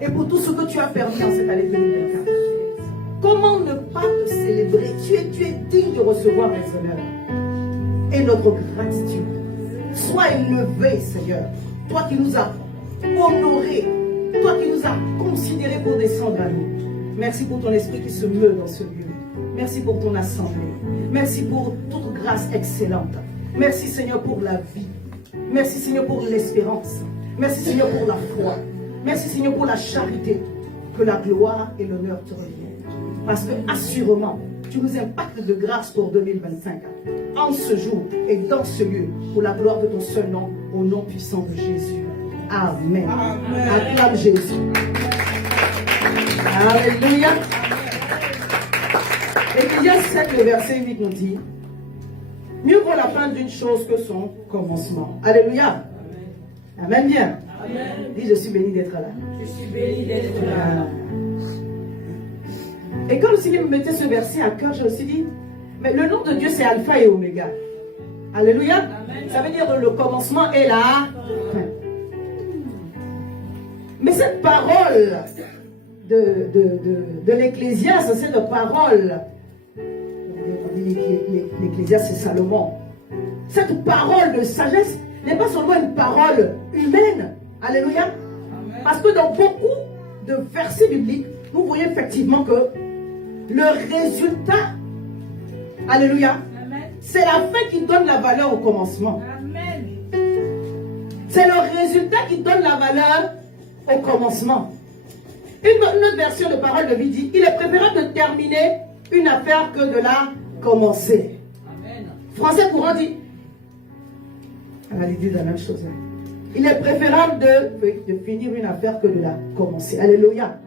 et pour tout ce que tu as permis en cette année 2024. Comment ne pas te célébrer? Tu es digne de recevoir les honneurs et notre gratitude. Sois élevé, Seigneur. Toi qui nous as honorés, toi qui nous as considérés pour descendre à nous. Merci pour ton esprit qui se meut dans ce lieu. Merci pour ton assemblée. Merci pour toute grâce excellente. Merci, Seigneur, pour la vie. Merci, Seigneur, pour l'espérance. Merci, Seigneur, pour la foi. Merci, Seigneur, pour la charité. Que la gloire et l'honneur te reviennent. Parce que, assurément, tu nous impactes de grâce pour 2025. En ce jour et dans ce lieu, pour la gloire de ton seul nom, au nom puissant de Jésus. Amen. Amen. Acclame Jésus. Alléluia. Éphésiens 7, le verset 8 nous dit: mieux vaut la fin d'une chose que son commencement. Alléluia. Amen. Bien. Amen. Dis, je suis béni d'être là. Je suis béni d'être là. Et quand le Seigneur me mettait ce verset à cœur, je me suis dit, mais le nom de Dieu c'est Alpha et Oméga. Alléluia. Amen. Ça veut dire le commencement et la fin. Mais cette parole de l'Ecclésiaste, cette parole, l'Ecclésiaste c'est Salomon, cette parole de sagesse n'est pas seulement une parole humaine. Alléluia. Amen. Parce que dans beaucoup de versets bibliques, nous voyons effectivement que le résultat, alléluia, c'est la fin qui donne la valeur au commencement. Amen. C'est le résultat qui donne la valeur au commencement. Une autre version de parole de vie dit: il est préférable de terminer une affaire que de la commencer. Amen. Français courant dit, elle dit la même chose. Il est préférable de finir une affaire que de la commencer. Alléluia.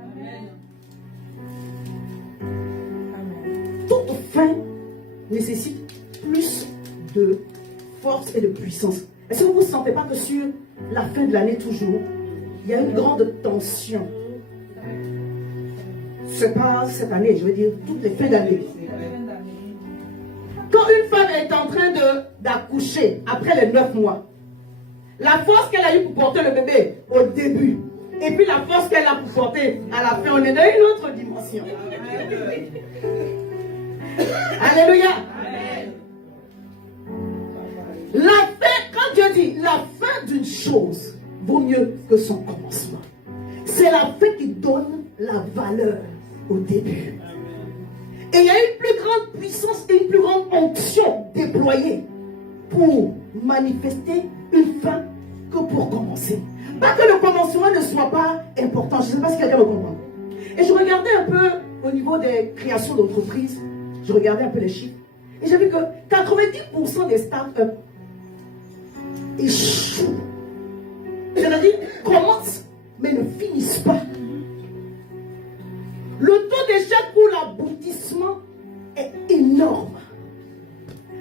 Toute fin nécessite plus de force et de puissance. Est-ce que vous ne sentez pas que sur la fin de l'année toujours, il y a une grande tension? C'est pas cette année, je veux dire toutes les fins d'année. Quand une femme est en train d'accoucher après les 9 mois, la force qu'elle a eue pour porter le bébé au début, et puis la force qu'elle a pour porter à la fin, on est dans une autre dimension. Alléluia. Amen. La fin, quand Dieu dit la fin d'une chose vaut mieux que son commencement. C'est la fin qui donne la valeur au début. Et il y a une plus grande puissance et une plus grande onction déployée pour manifester une fin que pour commencer. Pas que le commencement ne soit pas important. Je ne sais pas si quelqu'un me comprend. Et je regardais un peu au niveau des créations d'entreprises. Je regardais un peu les chiffres. Et j'ai vu que 90% des startups échouent. C'est-à-dire commencent, mais ne finissent pas. Le taux d'échec pour l'aboutissement est énorme.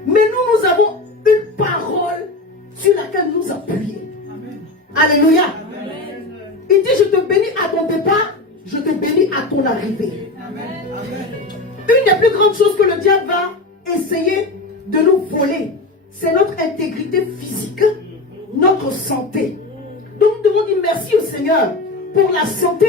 Mais nous avons une parole sur laquelle nous appuyer. Amen. Alléluia. Amen. Il dit: je te bénis à ton départ, je te bénis à ton arrivée. Amen. Une des plus grandes choses que le diable va essayer de nous voler, c'est notre intégrité physique, notre santé. Donc nous devons dire merci au Seigneur pour la santé,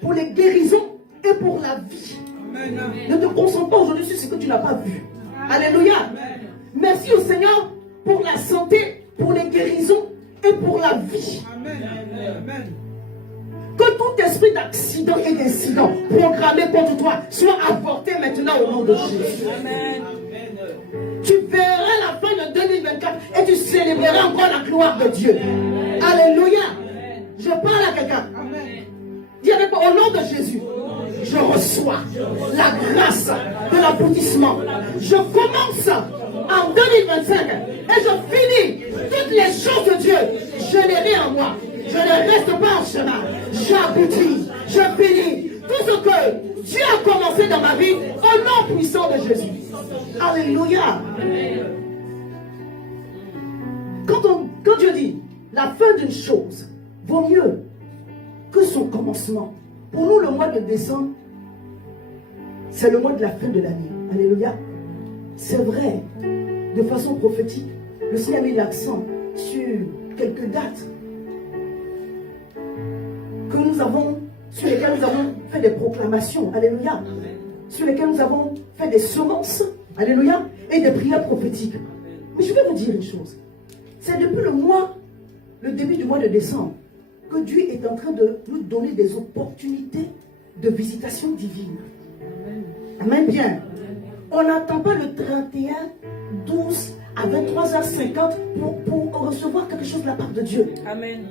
pour les guérisons et pour la vie. Amen. Ne te concentre pas aujourd'hui sur ce que tu n'as pas vu. Amen. Alléluia. Amen. Merci au Seigneur pour la santé, pour les guérisons et pour la vie. Amen. Amen. Que tout esprit d'accident et d'incident programmé contre toi soit avorté maintenant au nom de Jésus. Amen. Tu verras la fin de 2024 et tu célébreras encore la gloire de Dieu. Amen. Alléluia. Amen. Je parle à quelqu'un. Dis avec moi: au nom de Jésus, je reçois la grâce de l'aboutissement. Je commence en 2025 et je finis toutes les choses de Dieu. Je les mets en moi. Je ne reste pas en chemin. J'aboutis. Je finis tout ce que Dieu a commencé dans ma vie au nom puissant de Jésus. Alléluia. Quand Dieu dit la fin d'une chose vaut mieux que son commencement. Pour nous, le mois de décembre, c'est le mois de la fin de l'année. Alléluia. C'est vrai, de façon prophétique, le Seigneur a mis l'accent sur quelques dates que nous avons sur lesquels nous avons fait des proclamations. Alléluia. Sur lesquels nous avons fait des semences. Alléluia. Et des prières prophétiques. Mais je vais vous dire une chose. C'est depuis le début du mois de décembre, que Dieu est en train de nous donner des opportunités de visitation divine. Amen. Bien. On n'attend pas le 31, 12 à 23h50 pour recevoir quelque chose de la part de Dieu. Amen.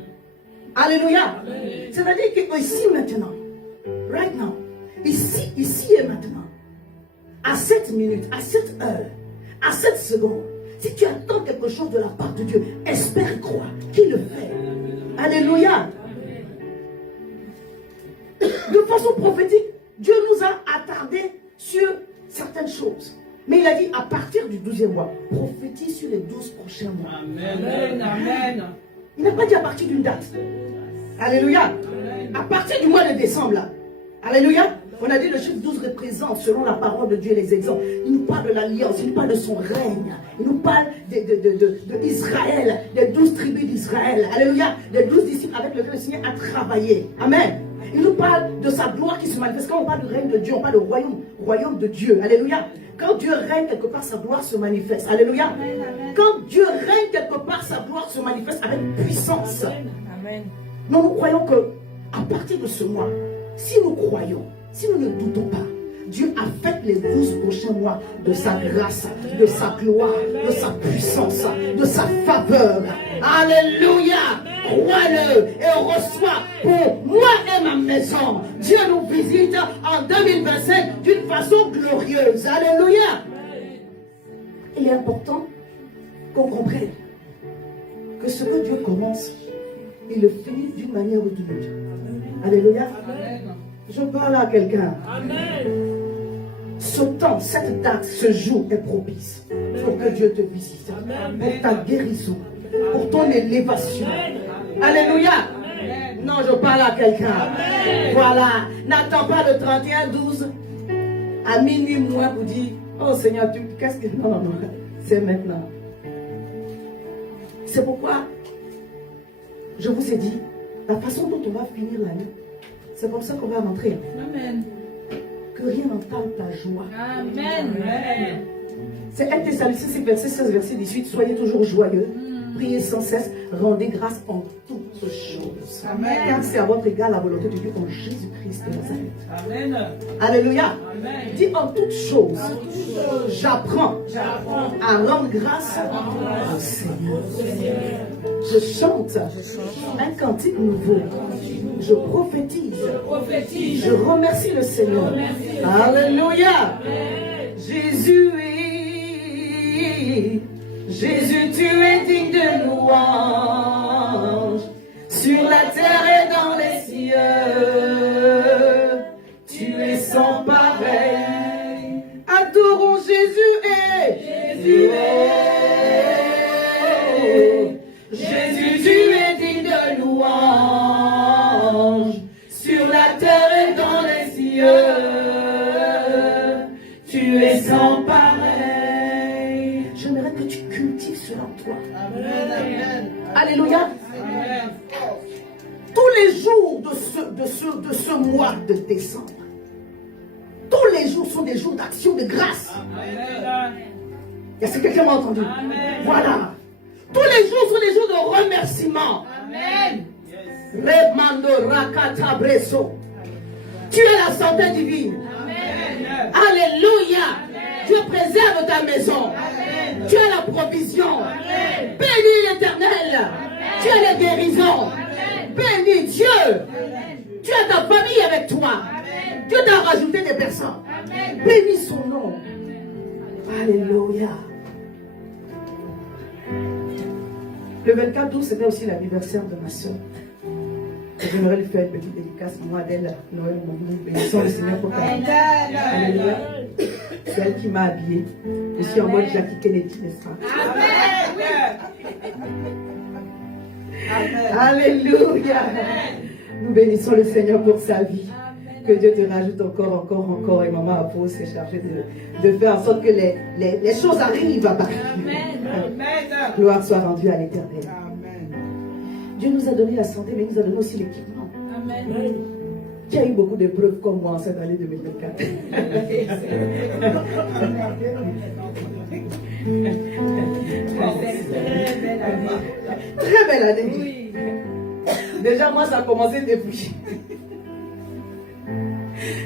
Alléluia. C'est-à-dire que ici maintenant, right now, ici et maintenant, à cette minute, à cette heure, à cette seconde, si tu attends quelque chose de la part de Dieu, espère croire qu'il le fait. Alléluia. De façon prophétique, Dieu nous a attardé sur certaines choses. Mais il a dit à partir du 12e mois, prophétise sur les 12 prochains mois. Amen. Amen. Il n'a pas dit à partir d'une date. Alléluia. À partir du mois de décembre, là. Alléluia. On a dit le chiffre 12 représente, selon la parole de Dieu, les exemples. Il nous parle de l'alliance, il nous parle de son règne. Il nous parle d'Israël, des 12 tribus d'Israël. Alléluia. Des 12 disciples avec lesquels le Seigneur a travaillé. Amen. Il nous parle de sa gloire qui se manifeste. Quand on parle du règne de Dieu, on parle du royaume de Dieu. Alléluia. Quand Dieu règne quelque part, sa gloire se manifeste. Alléluia. Amen. Quand Dieu règne quelque part, sa gloire se manifeste avec puissance. Amen. Nous croyons que à partir de ce mois, si nous croyons, si nous ne doutons pas, Dieu affecte les 12 prochains mois de sa grâce, de sa gloire, de sa puissance, de sa faveur. Alléluia. Crois-le et reçois pour moi et ma maison. Dieu nous visite en 2025 d'une façon glorieuse. Alléluia. Il est important qu'on comprenne que ce que Dieu commence, il le finit d'une manière ou d'une autre. Alléluia. Je parle à quelqu'un. Ce temps, cette date, ce jour est propice pour que Dieu te visite. Pour ta guérison, pour ton élévation. Alléluia. Non, je parle à quelqu'un. Voilà. N'attends pas le 31-12 à minuit moins pour dire, oh Seigneur, qu'est-ce que... Non, non, non. C'est maintenant. C'est pourquoi je vous ai dit, la façon dont on va finir l'année, c'est comme ça qu'on va rentrer. Amen. Que rien n'entame ta joie. Amen. C'est 1 Thessaloniciens, verset 16, verset 18. Soyez toujours joyeux. Priez sans cesse. Rendez grâce en toutes choses. Amen. Car c'est à votre égard la volonté de Dieu en Jésus-Christ de Nazareth. Amen. Alléluia. Amen. Dis en toutes choses. J'apprends à rendre grâce au Seigneur. Je chante un cantique nouveau. Je prophétise. Je remercie le Seigneur. Alléluia. Jésus, Jésus, tu es digne de louange. Sur la terre et dans les cieux, tu es sans pareil. Adorons Jésus et Jésus est. Jésus, tu es digne de louange. Sur la terre et dans les cieux, tu es sans pareil. J'aimerais que tu cultives cela en toi. Amen. Alléluia. Amen. Tous les jours de ce mois de décembre, tous les jours sont des jours d'action de grâce. Amen. Est-ce que quelqu'un m'a entendu? Amen. Voilà. Tous les jours sont des jours de remerciement. Amen. Tu es la santé divine. Amen. Alléluia. Amen. Dieu préserve ta maison. Amen. Tu as la provision. Amen. Bénis l'Éternel. Tu as les guérisons. Amen. Bénis Dieu. Amen. Tu as ta famille avec toi. Amen. Dieu t'a rajouté des personnes. Amen. Bénis son nom. Alléluia. Le 24-12, c'était aussi l'anniversaire de ma soeur. J'aimerais lui faire une petite dédicace. Moi, d'elle, Noël, mon bénissons le Seigneur pour ta vie. Alléluia. C'est elle qui m'a habillée. Je suis en mode Jackie Kennedy, n'est-ce pas? Amen. Alléluia. Nous bénissons le Seigneur pour sa vie. Que Dieu te rajoute encore. Et maman Apo s'est chargée de faire en sorte que les choses arrivent à Paris. Gloire soit rendue à l'Éternel. Dieu nous a donné la santé, mais il nous a donné aussi l'équipement. Amen. Qui a eu beaucoup d'épreuves comme moi en cette année 2024? Très belle année. Oui. Déjà, moi, ça a commencé depuis.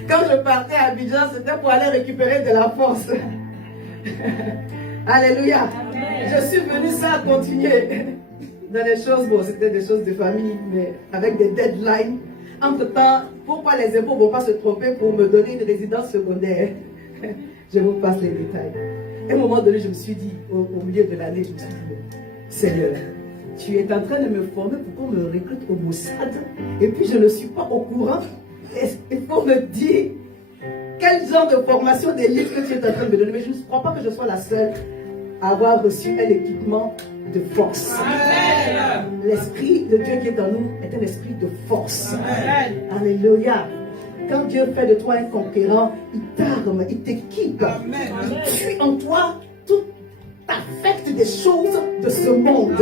Quand je partais à Abidjan, c'était pour aller récupérer de la force. Alléluia. Amen. Je suis venue ça continuer. Dans les choses, bon, c'était des choses de famille, mais avec des deadlines. Entre-temps, pourquoi les impôts ne vont pas se tromper pour me donner une résidence secondaire? Je vous passe les détails. À un moment donné, je me suis dit, au milieu de l'année, je me suis dit, Seigneur, tu es en train de me former pour qu'on me recrute au Mossad, et puis je ne suis pas au courant. Il faut me dire quel genre de formation des livres que tu es en train de me donner. Mais je ne crois pas que je sois la seule à avoir reçu un équipement de force. Amen. L'esprit de Dieu qui est en nous est un esprit de force. Amen. Alléluia. Quand Dieu fait de toi un conquérant, il t'arme, il t'équipe. Il tue en toi tout affect des choses de ce monde,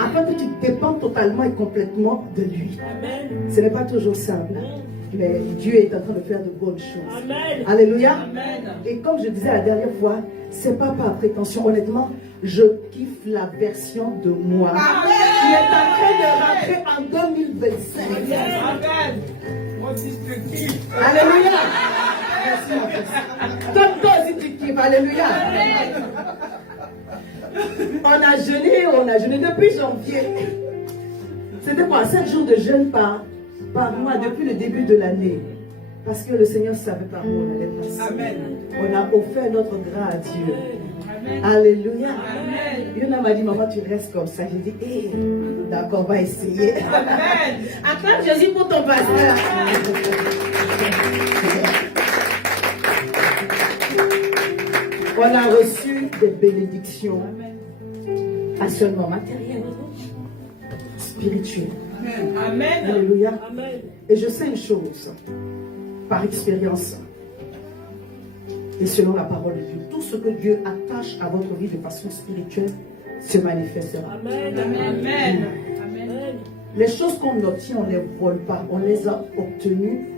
afin que tu dépendes totalement et complètement de lui. Ce n'est pas toujours simple, mais Dieu est en train de faire de bonnes choses. Amen. Alléluia. Amen. Et comme je disais la dernière fois, c'est pas par prétention. Honnêtement, je kiffe la version de moi qui est en train de rentrer en 2025. Amen. Moi aussi, je te kiffe. Alléluia. Merci mon fils. Comme toi aussi tu kiffes. Alléluia. On a jeûné depuis janvier. C'était quoi? 7 jours de jeûne par mois depuis le début de l'année. Parce que le Seigneur savait par où on allait passer. Amen. On a offert notre grâce à Dieu. Amen. Alléluia. Amen. Yona m'a dit, maman, tu restes comme ça. J'ai dit, hé, d'accord, on va essayer. Amen. Acclame Jésus pour ton pasteur. On a reçu des bénédictions, pas seulement matérielles, spirituelles. Amen. Alléluia. Amen. Et je sais une chose, par expérience, et selon la parole de Dieu, tout ce que Dieu attache à votre vie de façon spirituelle se manifestera. Amen. Amen. Amen. Amen. Les choses qu'on obtient, on ne les vole pas, on les a obtenues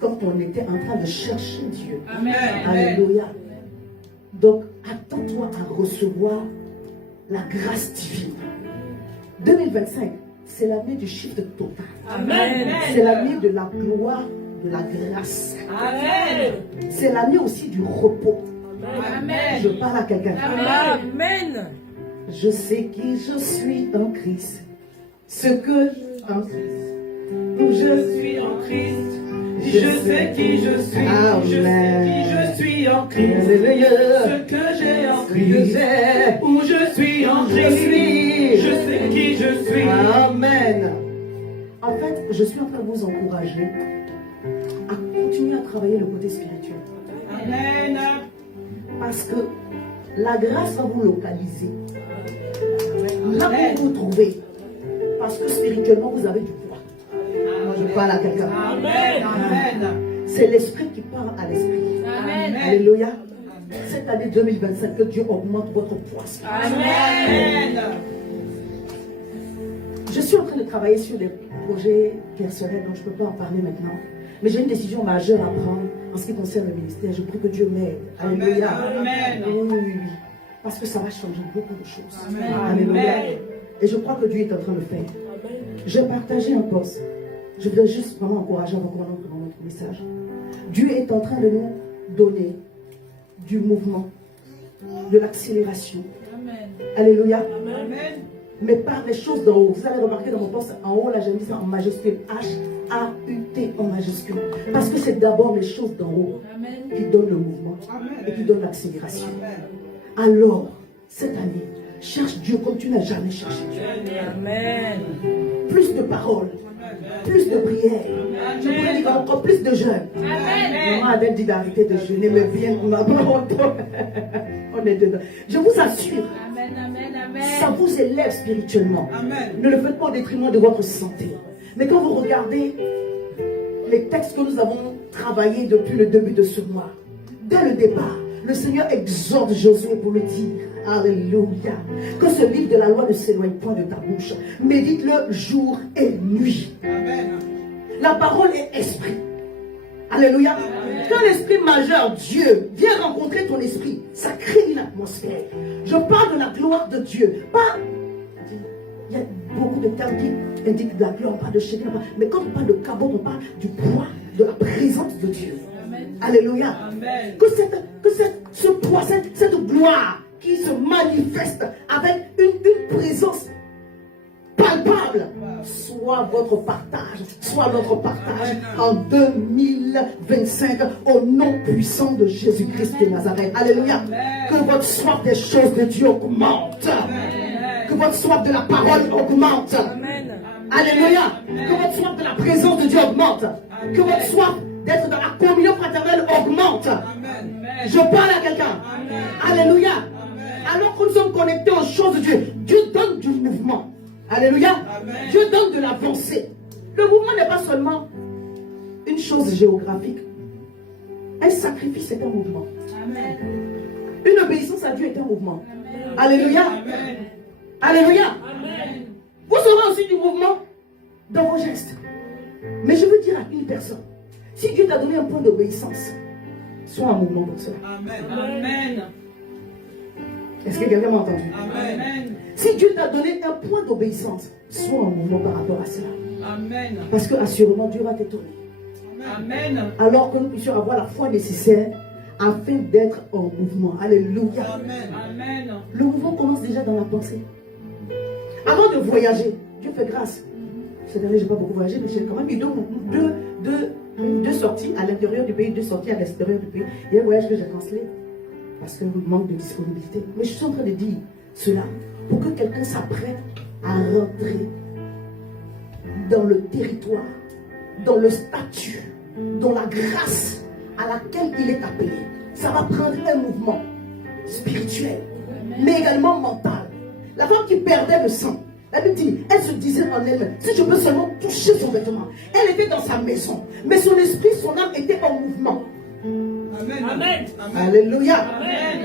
quand on était en train de chercher Dieu. Amen. Alléluia. Donc, attends-toi à recevoir la grâce divine. 2025, c'est l'année du shift total. Amen. C'est l'année de la gloire, de la grâce. Amen. C'est l'année aussi du repos. Amen. Je parle à quelqu'un. Amen. Je sais qui je suis en Christ. Ce que en Christ. Où je suis en Christ. Je sais qui je suis. Amen. Je sais qui je suis en Christ. Alléluia. Ce que j'ai en Christ. Où je suis en Christ. Je sais qui je suis. Amen. En fait, je suis en train de vous encourager à continuer à travailler le côté spirituel. Amen. Parce que la grâce va vous localiser. Là où vous vous trouvez. Parce que spirituellement, vous avez du poids. Moi, je parle à quelqu'un. Amen. Amen. C'est l'esprit qui parle à l'esprit. Amen. Alléluia. Cette année 2025, que Dieu augmente votre poids. Amen. Je suis en train de travailler sur des projets personnels dont je ne peux pas en parler maintenant. Mais j'ai une décision majeure à prendre en ce qui concerne le ministère. Je prie que Dieu m'aide. Alléluia. Amen. Oui, oui, oui. Parce que ça va changer beaucoup de choses. Amen. Alléluia. Amen. Et je crois que Dieu est en train de faire. J'ai partagé un post. Je voudrais juste vraiment encourager encore dans notre message. Dieu est en train de nous donner du mouvement, de l'accélération. Amen. Alléluia. Amen. Mais par les choses d'en haut. Vous allez remarquer dans mon poste, en haut, là, j'ai mis ça en majuscule. H-A-U-T en majuscule. Parce que c'est d'abord les choses d'en haut Amen. qui donnent le mouvement et qui donnent l'accélération. Alors, cette année, cherche Dieu comme tu n'as jamais cherché Dieu. Amen. Plus de paroles, plus de prières. Je pourrais dire encore plus de jeûnes. Amen. Maman Adèle dit d'arrêter de jeûner, mais bien, on est dedans. Je vous assure, Amen. Amen. ça Amen. vous élève spirituellement. Amen. Ne le faites pas au détriment de votre santé. Mais quand vous regardez les textes que nous avons travaillés depuis le début de ce mois, dès le départ, le Seigneur exhorte Josué pour le dire. Alléluia. Que ce livre de la loi ne s'éloigne point de ta bouche. Médite-le jour et nuit. Amen. La parole est esprit. Alléluia. Quand l'esprit majeur, Dieu, vient rencontrer ton esprit, ça crée une atmosphère. Je parle de la gloire de Dieu. Pas. Il y a beaucoup de termes qui indiquent de la gloire, pas de chacun. Mais quand on parle de cabot, on parle du poids, de la présence de Dieu. Amen. Alléluia. Amen. Ce poids, cette gloire qui se manifeste avec une présence palpable, soit votre partage, soit notre partage en 2025 au nom puissant de Jésus-Christ de Nazareth. Alléluia. Que votre soif des choses de Dieu augmente. Que votre soif de la parole augmente. Amen. Alléluia. Que votre soif de la présence de Dieu augmente. Que votre soif d'être dans la communion fraternelle augmente. Je parle à quelqu'un. Alléluia. Alors que nous sommes connectés aux choses de Dieu, Dieu donne du mouvement. Alléluia. Dieu donne de l'avancée. Le mouvement n'est pas seulement une chose géographique. Un sacrifice est un mouvement. Amen. Une obéissance à Dieu est un mouvement. Alléluia. Alléluia. Vous aurez aussi du mouvement dans vos gestes. Mais je veux dire à une personne, si Dieu t'a donné un point d'obéissance, sois un mouvement pour cela. Amen. Est-ce que quelqu'un m'a entendu? Amen. Si Dieu t'a donné un point d'obéissance, sois un mouvement par rapport à cela. Amen. Parce que assurément Dieu va t'étonner. Amen. Alors que nous puissions avoir la foi nécessaire afin d'être en mouvement. Alléluia. Amen. Le mouvement commence déjà dans la pensée. Avant de voyager, Dieu fait grâce. Cette année, je n'ai pas beaucoup voyagé, mais j'ai quand même eu deux sorties à l'intérieur du pays, 2 sorties à l'extérieur du pays. Il y a un voyage que j'ai cancellé parce qu'il manque de disponibilité. Mais je suis en train de dire cela pour que quelqu'un s'apprête à rentrer dans le territoire, dans le statut, dans la grâce à laquelle il est appelé. Ça va prendre un mouvement spirituel, mais également mental. La femme qui perdait le sang, elle me dit, elle se disait en elle, si je peux seulement toucher son vêtement. Elle était dans sa maison, mais son esprit, son âme était en mouvement. Amen. Amen. Alléluia. Amen.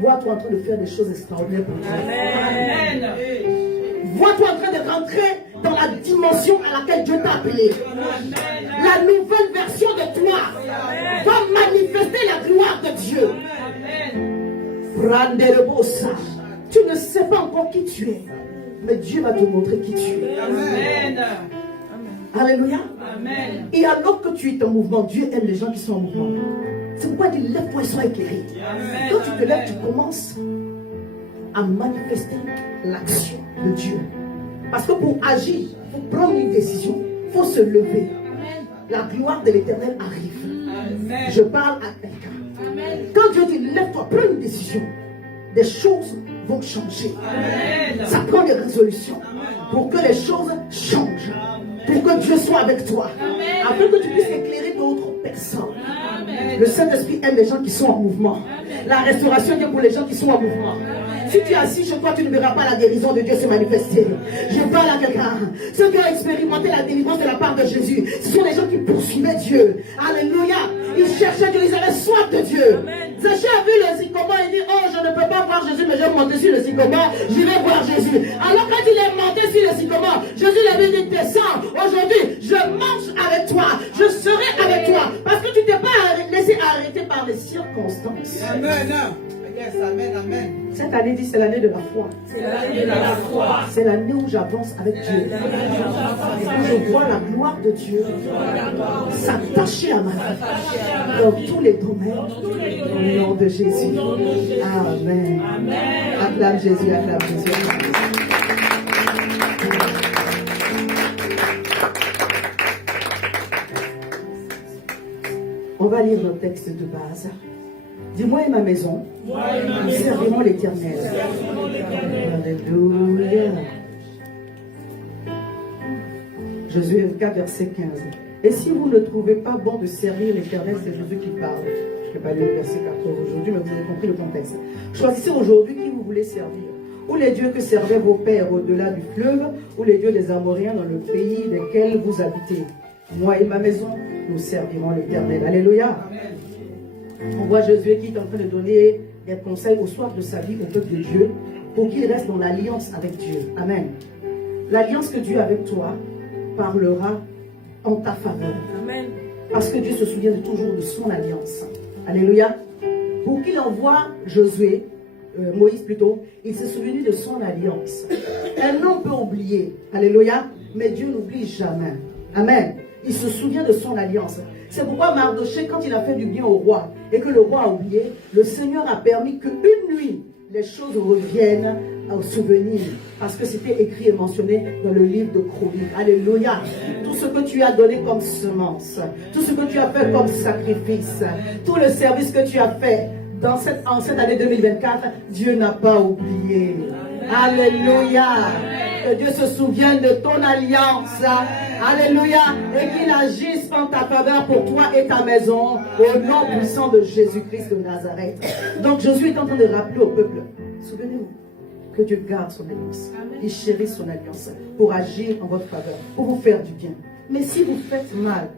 Vois-toi en train de faire des choses extraordinaires pour toi. Amen. Vois-toi en train de rentrer dans la dimension à laquelle Dieu t'a appelé. La nouvelle version de toi va manifester la gloire de Dieu. Tu ne sais pas encore qui tu es, mais Dieu va te montrer qui tu es. Amen. Alléluia. Amen. Et alors que tu es en mouvement, Dieu aime les gens qui sont en mouvement. C'est pourquoi il dit lève-toi et sois éclairé. Quand tu te lèves, tu commences à manifester l'action de Dieu. Parce que pour agir, il faut prendre une décision, il faut se lever. La gloire de l'Éternel arrive. Amen. Je parle à quelqu'un. Quand Dieu dit lève-toi, prends une décision, des choses vont changer. Amen. Ça prend des résolutions pour que les choses changent. Pour que Dieu soit avec toi. Afin que tu puisses éclairer d'autres personnes. Amen. Le Saint-Esprit aime les gens qui sont en mouvement. La restauration vient pour les gens qui sont en mouvement. Si tu es assis chez toi, tu ne verras pas la guérison de Dieu se manifester. Je parle à quelqu'un. Ceux qui ont expérimenté la délivrance de la part de Jésus, ce sont les gens qui poursuivaient Dieu. Alléluia. Ils cherchaient Dieu, ils avaient soif de Dieu. Zéché a vu le sycomore, il dit, oh, je ne peux pas voir Jésus, mais je vais monter sur le sycomore, je vais voir Jésus. Alors quand il est monté sur le sycomore, Jésus lui avait dit, descends, aujourd'hui, je marche avec toi, je serai avec toi, parce que tu ne t'es pas laissé arrêter par les circonstances. Amen. Yes, amen, amen. Cette année dit, c'est l'année de la foi. C'est l'année de la foi. C'est l'année où j'avance avec Dieu. Et où je vois la gloire de Dieu s'attacher à ma vie dans tous les domaines. Au nom de Jésus. Amen. Acclame Jésus, acclame Jésus. On va lire le texte de base. Dis-moi et ma maison, nous servirons l'Éternel. Alléluia. Josué 4, verset 15. Et si vous ne trouvez pas bon de servir l'Éternel, c'est Jésus qui parle. Je ne vais pas lire le verset 14 aujourd'hui, mais vous avez compris le contexte. Choisissez aujourd'hui qui vous voulez servir. Ou les dieux que servaient vos pères au-delà du fleuve, ou les dieux des Amoréens dans le pays desquels vous habitez. Moi et ma maison, nous servirons l'Éternel. Alléluia. On voit Josué qui est en train de donner des conseils au soir de sa vie au peuple de Dieu pour qu'il reste dans l'alliance avec Dieu. Amen. L'alliance que Dieu a avec toi parlera en ta faveur. Amen. Parce que Dieu se souvient toujours de son alliance. Alléluia. Pour qu'il envoie Josué, Moïse plutôt, il s'est souvenu de son alliance. Un homme peut oublier. Alléluia. Mais Dieu n'oublie jamais. Amen. Il se souvient de son alliance. C'est pourquoi Mardochée, quand il a fait du bien au roi et que le roi a oublié, le Seigneur a permis qu'une nuit, les choses reviennent au souvenir. Parce que c'était écrit et mentionné dans le livre de Chroniques. Alléluia. Tout ce que tu as donné comme semence, tout ce que tu as fait comme sacrifice, tout le service que tu as fait en cette année 2024, Dieu n'a pas oublié. Alléluia. Que Dieu se souvienne de ton alliance. Alléluia. Et qu'il agisse en ta faveur pour toi et ta maison. Au nom puissant de Jésus-Christ de Nazareth. Donc Jésus est en train de rappeler au peuple. Souvenez-vous que Dieu garde son alliance. Il chérit son alliance pour agir en votre faveur, pour vous faire du bien. Mais si vous faites mal,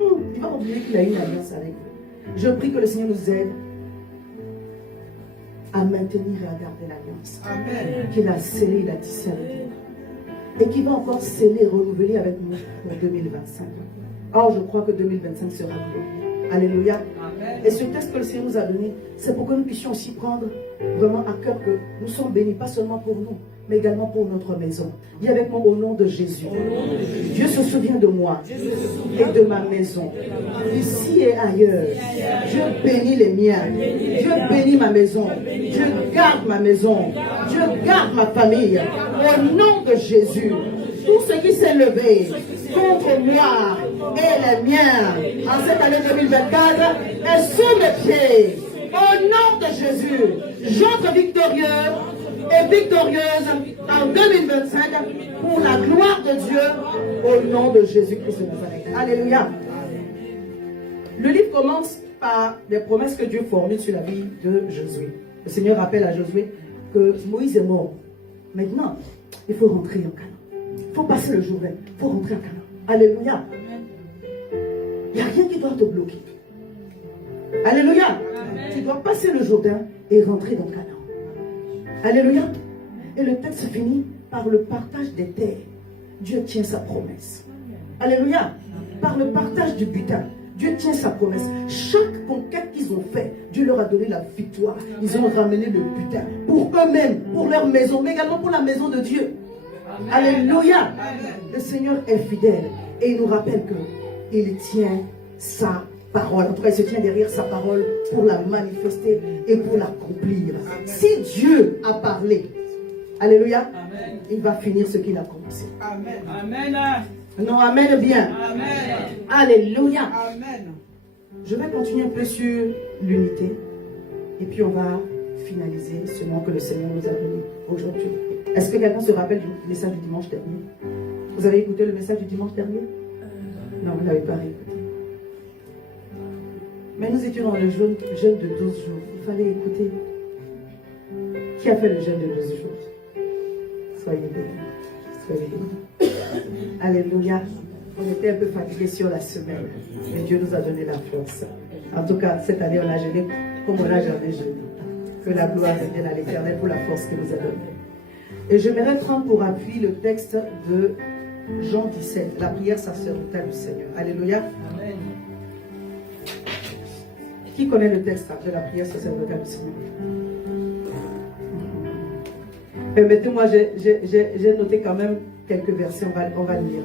il va oublier qu'il a une alliance avec vous. Je prie que le Seigneur nous aide à maintenir et à garder l'alliance qu'il a scellée, il a tissée avec nous. Et qui va encore sceller et renouveler avec nous pour 2025. Or, je crois que 2025 sera glorieux. Alléluia. Amen. Et ce texte que le Seigneur nous a donné, c'est pour que nous puissions aussi prendre vraiment à cœur que nous sommes bénis, pas seulement pour nous, mais également pour notre maison. Dis avec moi au nom de Jésus. Dieu se souvient de moi et de ma maison, ici et ailleurs. Dieu bénit les miens. Dieu bénit ma maison. Dieu garde ma maison. Dieu garde ma famille. Au nom de Jésus, tout ce qui s'est levé contre moi et les miens en cette année 2024 est sous mes pieds. Au nom de Jésus, j'entre victorieux et victorieuse en 2025 pour la gloire de Dieu au nom de Jésus-Christ de Nazareth. Alléluia. Le livre commence par des promesses que Dieu formule sur la vie de Josué. Le Seigneur rappelle à Josué que Moïse est mort. Maintenant, il faut rentrer en Canaan. Il faut passer le Jourdain. Il faut rentrer en Canaan. Alléluia. Il n'y a rien qui doit te bloquer. Alléluia. Amen. Tu dois passer le Jourdain et rentrer dans Canaan. Alléluia. Et le texte finit par le partage des terres. Dieu tient sa promesse. Alléluia. Par le partage du butin. Dieu tient sa promesse. Chaque conquête qu'ils ont fait, Dieu leur a donné la victoire. Ils ont ramené le butin pour eux-mêmes, pour leur maison, mais également pour la maison de Dieu. Amen. Alléluia. Amen. Le Seigneur est fidèle et il nous rappelle qu'il tient sa parole. En tout cas, il se tient derrière sa parole pour la manifester et pour l'accomplir. Si Dieu a parlé, alléluia, amen, il va finir ce qu'il a commencé. Amen. Amen. Non, amen bien. Amen. Alléluia. Amen. Je vais continuer un peu sur l'unité et puis on va finaliser ce nom que le Seigneur nous a donné aujourd'hui. Est-ce que quelqu'un se rappelle du message du dimanche dernier? Vous avez écouté le message du dimanche dernier? Non, vous ne l'avez pas réécouté. Mais nous étions dans le jeûne de 12 jours. Il fallait écouter. Qui a fait le jeûne de 12 jours? Soyez bénis. Soyez bénis. Alléluia. On était un peu fatigués sur la semaine. Mais Dieu nous a donné la force. En tout cas, cette année, on a jeûné comme on n'a jamais jeûné. Que la gloire revienne à l'Éternel pour la force qu'il nous a donnée. Et j'aimerais prendre pour appui le texte de Jean 17, la prière sacerdotale du Seigneur. Alléluia. Amen. Qui connaît le texte de la prière sacerdotale du Seigneur? Permettez-moi, j'ai noté quand même quelques versets, on va lire.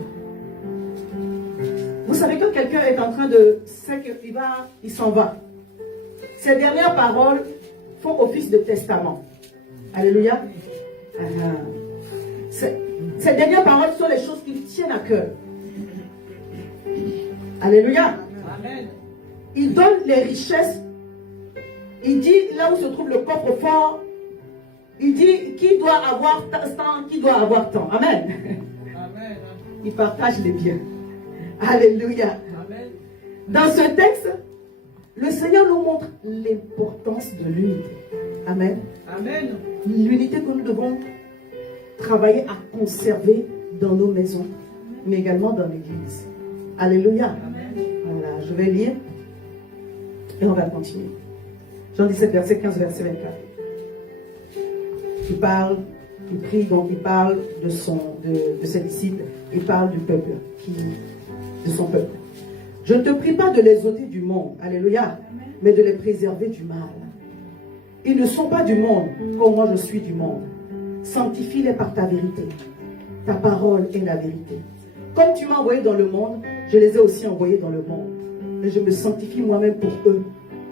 Vous savez, quand quelqu'un est en train de... C'est qu'il s'en va. Ces dernières paroles font office de testament. Alléluia. Ces dernières paroles sont les choses qui tiennent à cœur. Alléluia. Amen. Il donne les richesses. Il dit là où se trouve le coffre-fort. Il dit qui doit avoir tant, qui doit avoir tant. Amen. Amen. Il partage les biens. Alléluia. Amen. Dans ce texte, le Seigneur nous montre l'importance de l'unité. Amen. Amen. L'unité que nous devons travailler à conserver dans nos maisons, mais également dans l'église. Alléluia. Amen. Voilà, je vais lire et on va continuer. Jean 17, verset 15, verset 24. Il prie, donc il parle de ses disciples, il parle du peuple, de son peuple. Je ne te prie pas de les ôter du monde, alléluia, mais de les préserver du mal. Ils ne sont pas du monde, comme moi je suis du monde. Sanctifie-les par ta vérité. Ta parole est la vérité. Comme tu m'as envoyé dans le monde, je les ai aussi envoyés dans le monde. Et je me sanctifie moi-même pour eux.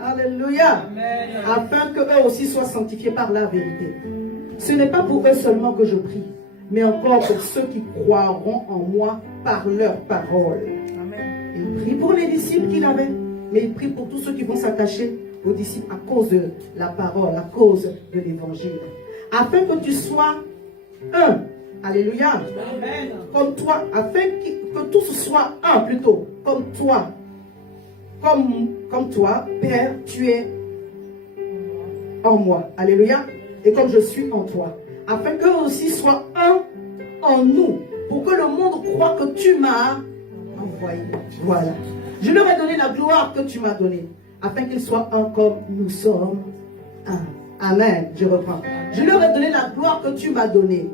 Alléluia. Amen. Afin qu'eux aussi soient sanctifiés par la vérité. Ce n'est pas pour eux seulement que je prie, mais encore pour ceux qui croiront en moi par leur parole. Amen. Il prie pour les disciples qu'il avait, mais il prie pour tous ceux qui vont s'attacher aux disciples à cause de la parole, à cause de l'évangile. Afin que tu sois un. Alléluia. Amen. Comme toi, afin que tous soient un plutôt, comme toi. Comme toi, Père, tu es en moi. Alléluia. Et comme je suis en toi. Afin qu'eux aussi soient un en nous. Pour que le monde croie que tu m'as envoyé. Voilà. Je leur ai donné la gloire que tu m'as donnée. Afin qu'ils soient un comme nous sommes un. Amen. Je reprends. Je leur ai donné la gloire que tu m'as donnée.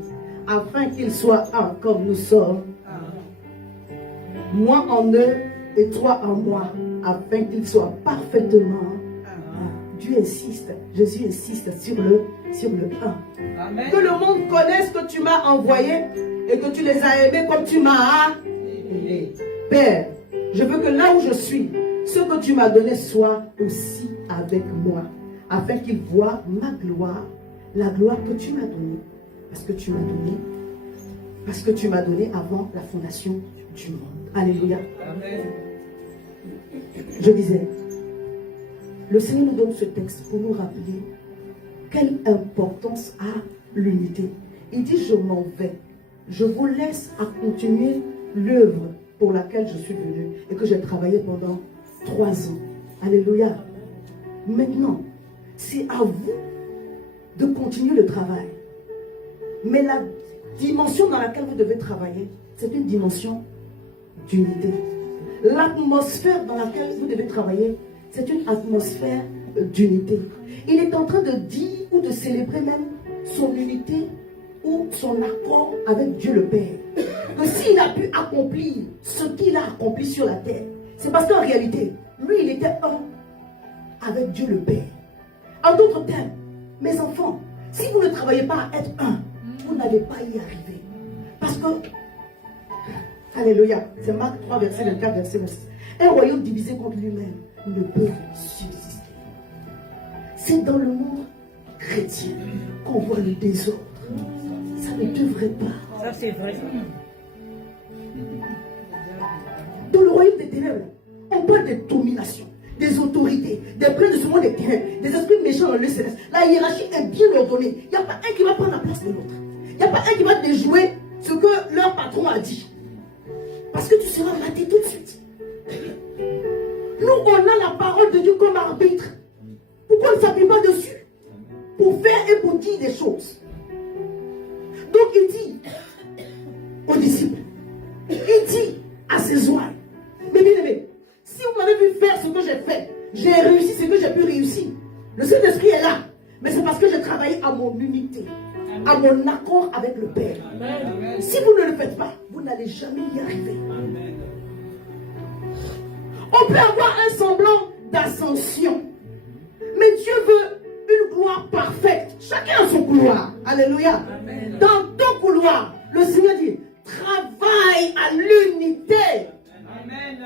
Afin qu'ils soient un comme nous sommes. Moi en eux et toi en moi. Afin qu'ils soient parfaitement un. Dieu insiste. Jésus insiste sur le un. Amen. Que le monde connaisse que tu m'as envoyé et que tu les as aimés comme tu m'as aimé. Père, je veux que là où je suis, ce que tu m'as donné soit aussi avec moi, afin qu'ils voient ma gloire, la gloire que tu m'as donnée, parce que tu m'as donné avant la fondation du monde. Alléluia. Amen. Je disais, le Seigneur nous donne ce texte pour nous rappeler quelle importance a l'unité. Il dit, je m'en vais, je vous laisse à continuer l'œuvre pour laquelle je suis venu et que j'ai travaillé pendant 3 ans. Alléluia. Maintenant, c'est à vous de continuer le travail. Mais la dimension dans laquelle vous devez travailler, c'est une dimension d'unité. L'atmosphère dans laquelle vous devez travailler, c'est une atmosphère d'unité. Il est en train de dire ou de célébrer même son unité ou son accord avec Dieu le Père. Que s'il a pu accomplir ce qu'il a accompli sur la terre, c'est parce qu'en réalité, lui, il était un avec Dieu le Père. En d'autres termes, mes enfants, si vous ne travaillez pas à être un, vous n'allez pas y arriver. Parce que, alléluia, c'est Marc 3, verset 24, verset 26. Un royaume divisé contre lui-même ne peut subsister. C'est dans le monde chrétien qu'on voit le désordre. Ça ne devrait pas. Ça, c'est vrai. Dans le royaume des ténèbres, on parle des dominations, des autorités, des princes de ce monde des ténèbres, des esprits méchants dans le céleste. La hiérarchie est bien ordonnée. Il n'y a pas un qui va prendre la place de l'autre. Il n'y a pas un qui va déjouer ce que leur patron a dit. Parce que tu seras maté tout de suite. Nous, on a la parole de Dieu comme arbitre. Pourquoi on ne s'appuie pas dessus? Pour faire et pour dire des choses. Donc il dit aux disciples, il dit à ses oies, mais bien aimé, si vous m'avez vu faire ce que j'ai fait, j'ai réussi ce que j'ai pu réussir. Le Saint-Esprit est là, mais c'est parce que j'ai travaillé à mon unité, à mon accord avec le Père. Amen. Si vous ne le faites pas, vous n'allez jamais y arriver. Amen. On peut avoir un semblant d'ascension, mais Dieu veut une gloire parfaite. Chacun a son couloir. Alléluia. Amen. Dans ton couloir, le Seigneur dit, travaille à l'unité. Amen.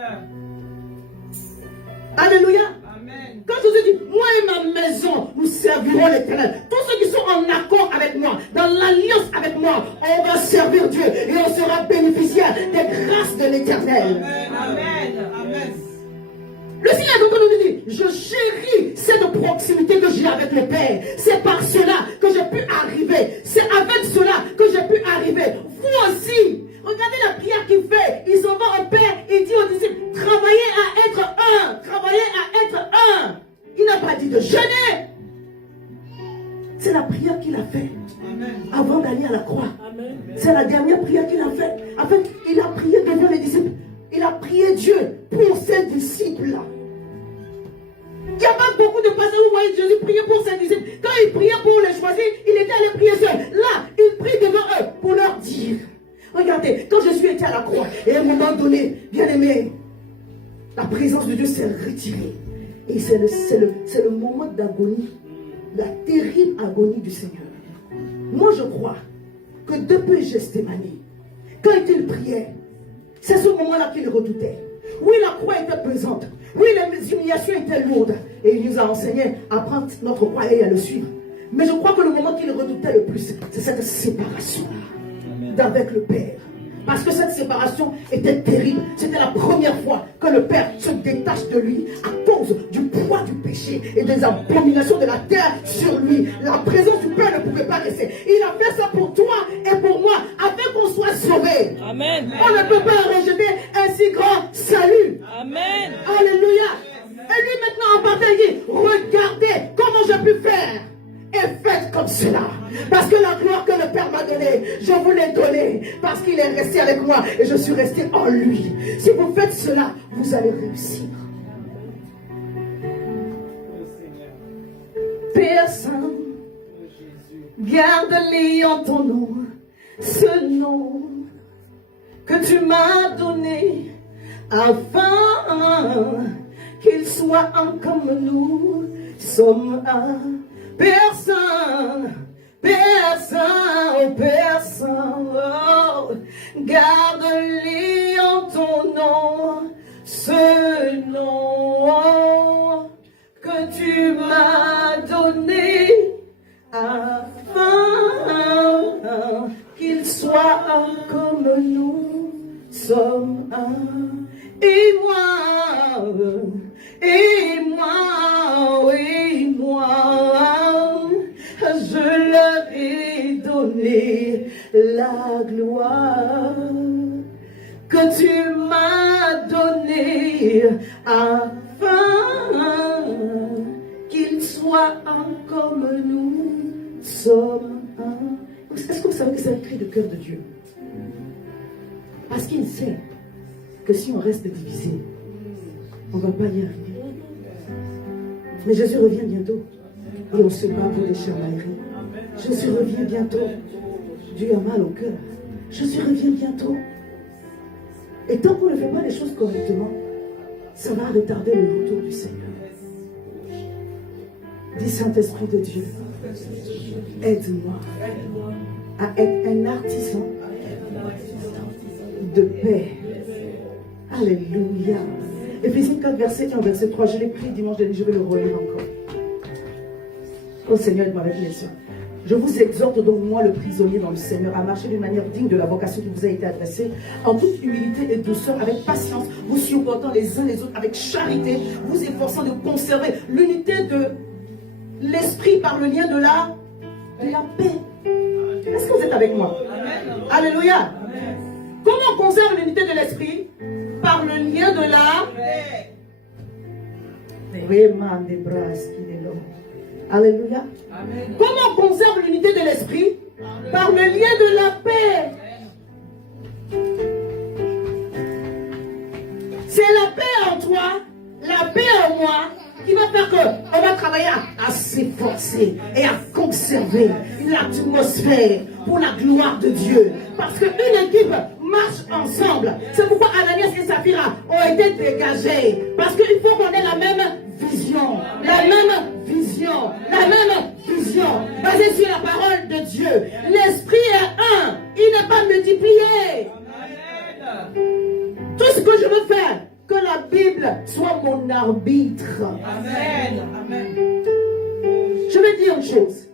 Alléluia. Amen. Quand Jésus dit, moi et ma maison, nous servirons l'Éternel. Tous ceux qui sont en accord avec moi, dans l'alliance avec moi, on va servir Dieu et on sera bénéficiaire des grâces de l'Éternel. Amen. Amen. Amen. Le Seigneur est en train de nous dire, je chéris cette proximité que j'ai avec le Père. C'est par cela que j'ai pu arriver. C'est avec cela que j'ai pu arriver. Vous aussi, regardez la prière qu'il fait. Il s'en va au Père, il dit aux disciples, travaillez à être un. Travaillez à être un. Il n'a pas dit de jeûner. C'est la prière qu'il a faite avant d'aller à la croix. C'est la dernière prière qu'il a faite. En fait, il a prié devant les disciples. Il a prié Dieu pour ses disciples-là. Il n'y a pas beaucoup de passages où vous voyez Jésus prier pour ses disciples. Quand il priait pour les choisir, il était allé prier seul. Là, il prie devant eux pour leur dire. Regardez, quand je suis été à la croix, et à un moment donné, bien aimé, La présence de Dieu s'est retirée. Et c'est le moment d'agonie, la terrible agonie du Seigneur. Moi, je crois que depuis Gethsémani, quand il priait, c'est ce moment-là qu'il redoutait. Oui, la croix était pesante. Oui, les humiliations étaient lourdes. Et il nous a enseigné à prendre notre croix et à le suivre. Mais je crois que le moment qu'il redoutait le plus, c'est cette séparation-là d'avec le Père. Parce que cette séparation était terrible. C'était la première fois que le Père se détache de lui à cause du poids du péché et des abominations de la terre sur lui. La présence du Père ne pouvait pas rester. Il a fait ça pour toi et pour moi, afin qu'on soit sauvés. Amen. On ne peut pas rejeter un si grand salut. Amen. Alléluia. Et lui maintenant en partage, il dit, regardez comment j'ai pu faire. Et faites comme cela. Parce que la gloire que le Père m'a donnée, je vous l'ai donnée. Parce qu'il est resté avec moi et je suis resté en lui. Si vous faites cela, vous allez réussir. Père Saint, garde-les en ton nom. Ce nom que tu m'as donné, afin qu'il soit un comme nous sommes un. Personne, oh personne, oh, garde-les en ton nom, ce nom que tu m'as donné, afin qu'il soit un comme nous sommes un. Et moi, je leur ai donné la gloire que tu m'as donnée, afin qu'ils soient un comme nous sommes un. Est-ce que vous savez que c'est un cri de cœur de Dieu? Parce qu'il sait que si on reste divisé, on ne va pas y arriver. Mais Jésus revient bientôt. Et on se bat pour les chamailleries. Jésus revient bientôt. Dieu a mal au cœur. Jésus revient bientôt. Et tant qu'on ne fait pas les choses correctement, ça va retarder le retour du Seigneur. Dis Saint-Esprit de Dieu, aide-moi à être un artisan de paix. Alléluia. Éphésiens 4, verset 1, verset 3. Je l'ai pris dimanche dernier, je vais le relire encore. Oh Seigneur, aide-moi avec les soeurs. Je vous exhorte donc, moi, le prisonnier dans le Seigneur, à marcher d'une manière digne de la vocation qui vous a été adressée, en toute humilité et douceur, avec patience, vous supportant les uns les autres avec charité, vous efforçant de conserver l'unité de l'esprit par le lien de la paix. Est-ce que vous êtes avec moi? Amen. Alléluia. Amen. Comment on conserve l'unité de l'esprit? Par le lien de la paix. Alléluia. Amen. Comment on conserve l'unité de l'esprit? Par le lien de la paix. C'est la paix en toi, la paix en moi, qui va faire qu'on va travailler à s'efforcer et à conserver l'atmosphère pour la gloire de Dieu. Parce qu'une équipe marche ensemble. C'est pourquoi Ananias et Saphira ont été dégagés. Parce qu'il faut qu'on ait la même vision. La même vision. La même vision. Basée sur la parole de Dieu. L'esprit est un. Il n'est pas multiplié. Tout ce que je veux faire, que la Bible soit mon arbitre. Amen. Amen. Je vais dire une chose.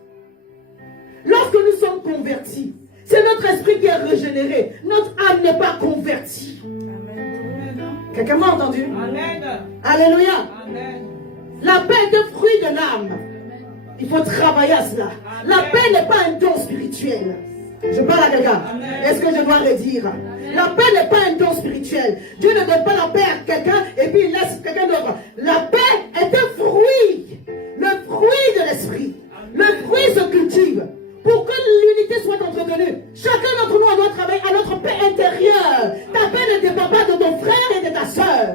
Lorsque nous sommes convertis, c'est notre esprit qui est régénéré. Notre âme n'est pas convertie. Amen. Quelqu'un m'a entendu? Amen. Alléluia. Amen. La paix est un fruit de l'âme. Il faut travailler à cela. Amen. La paix n'est pas un don spirituel. Je parle à quelqu'un. Est-ce que je dois le dire? La paix n'est pas un don spirituel. Dieu ne donne pas la paix à quelqu'un et puis il laisse quelqu'un d'autre. La paix est un fruit. Le fruit de l'esprit. Le fruit se cultive. Pour que l'unité soit entretenue, chacun d'entre nous doit travailler à notre paix intérieure. Ta paix ne dépend pas de ton frère et de ta soeur.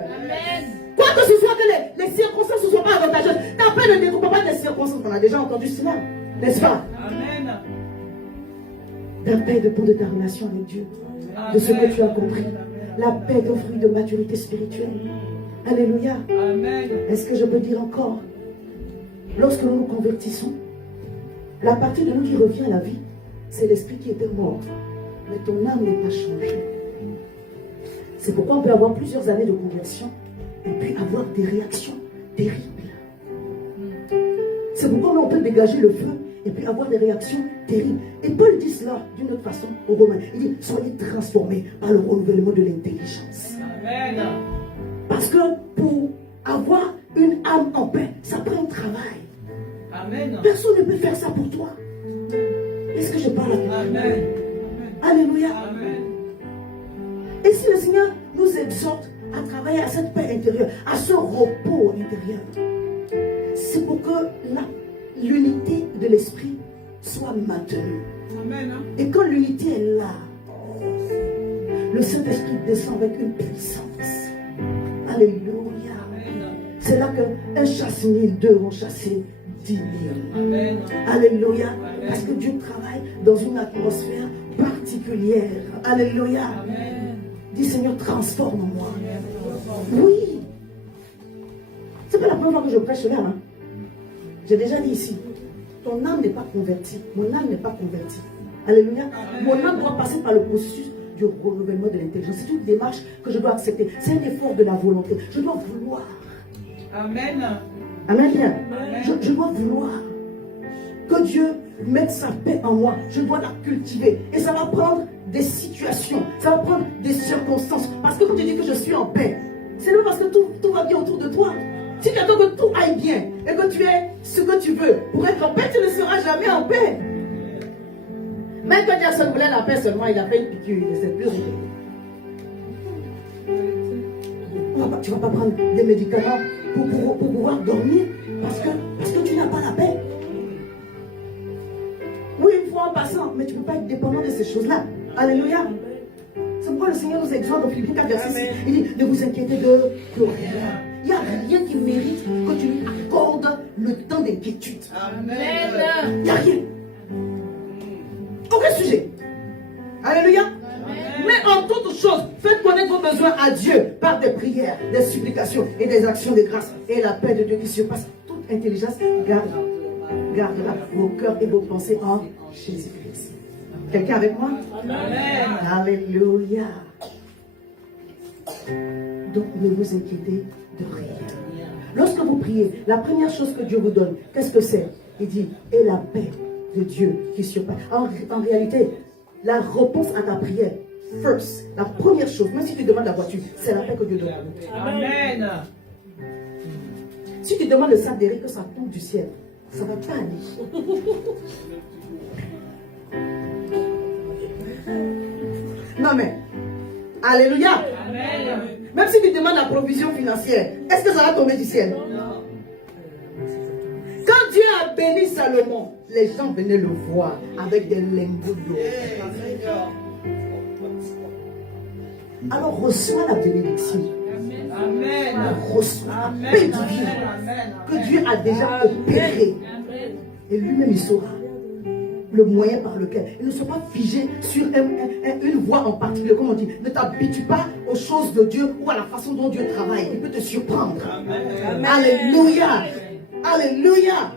Quoi que ce soit que les circonstances ne soient pas avantageuses, ta paix ne dépend pas des circonstances. On a déjà entendu cela, n'est-ce pas? Amen. Ta paix dépend de ta relation avec Dieu, de ce que tu as compris. La paix est un fruit de maturité spirituelle. Alléluia. Amen. Est-ce que je peux dire encore? Lorsque nous nous convertissons, la partie de nous qui revient à la vie, c'est l'esprit qui était mort. Mais ton âme n'est pas changée. C'est pourquoi on peut avoir plusieurs années de conversion et puis avoir des réactions terribles. C'est pourquoi on peut dégager le feu et puis avoir des réactions terribles. Et Paul dit cela d'une autre façon aux Romains. Il dit, soyez transformés par le renouvellement de l'intelligence. Amen. Parce que pour avoir une âme en paix, ça prend un travail. Amen. Personne ne peut faire ça pour toi. Est-ce que je parle avec vous? Amen. Alléluia. Amen. Et si le Seigneur nous exhorte à travailler à cette paix intérieure, à ce repos intérieur, c'est pour que l'unité de l'esprit soit maintenue. Amen. Et quand l'unité est là, le Saint-Esprit descend avec une puissance. Alléluia. Amen. C'est là qu'un chasse 1000, deux vont chasser 10 000. Amen. Alléluia. Amen. Parce que Dieu travaille dans une atmosphère particulière. Alléluia. Amen. Dis Seigneur, transforme-moi. Oui. C'est pas la première fois que je prêche cela. Hein? J'ai déjà dit ici. Ton âme n'est pas convertie. Mon âme n'est pas convertie. Alléluia. Amen. Mon âme doit passer par le processus du renouvellement de l'intelligence. C'est une démarche que je dois accepter. C'est un effort de la volonté. Je dois vouloir. Amen. Amen. Bien. Amen. Je dois vouloir que Dieu mette sa paix en moi. Je dois la cultiver. Et ça va prendre des situations. Ça va prendre des circonstances. Parce que quand tu dis que je suis en paix, c'est pas parce que tout va bien autour de toi. Si tu attends que tout aille bien et que tu aies ce que tu veux pour être en paix, tu ne seras jamais en paix. Même quand Jackson voulait la paix seulement, il a fait une piqûre. Il ne s'est plus réveillé. Tu ne vas pas prendre des médicaments pour pouvoir dormir parce que tu n'as pas la paix. Oui, une fois en passant, mais tu ne peux pas être dépendant de ces choses-là. Alléluia. C'est pourquoi le Seigneur nous exhorte dans Philippiens 4, verset 6. Il dit, ne vous inquiétez de rien. Il n'y a rien qui mérite que tu lui accordes le temps d'inquiétude. Amen. Il n'y a rien. Aucun sujet. Alléluia. Mais en toutes choses, faites connaître vos besoins à Dieu par des prières, des supplications et des actions de grâce. Et la paix de Dieu qui surpasse toute intelligence gardera vos cœurs et vos pensées en Jésus-Christ. Quelqu'un avec moi? Amen. Alléluia. Donc ne vous inquiétez de rien. Lorsque vous priez, la première chose que Dieu vous donne, qu'est-ce que c'est? Il dit, et la paix de Dieu qui surpasse. En réalité, la réponse à ta prière, first, la première chose, même si tu demandes la voiture, c'est la paix que Dieu donne. Amen. Si tu demandes le sac d'Éric que ça tombe du ciel, ça ne va pas aller. Non mais, alléluia. Amen. Même si tu demandes la provision financière, est-ce que ça va tomber du ciel? Non. Quand Dieu a béni Salomon, les gens venaient le voir avec des lingots d'or. Alors reçois la bénédiction. Amen. Reçois la Amen. paix divine Amen. que Dieu a déjà opérée. Et lui-même, il saura le moyen par lequel. Il ne soit pas figé sur une voie en particulier. Comme on dit, ne t'habitue pas aux choses de Dieu ou à la façon dont Dieu travaille. Il peut te surprendre. Amen. Alléluia. Alléluia.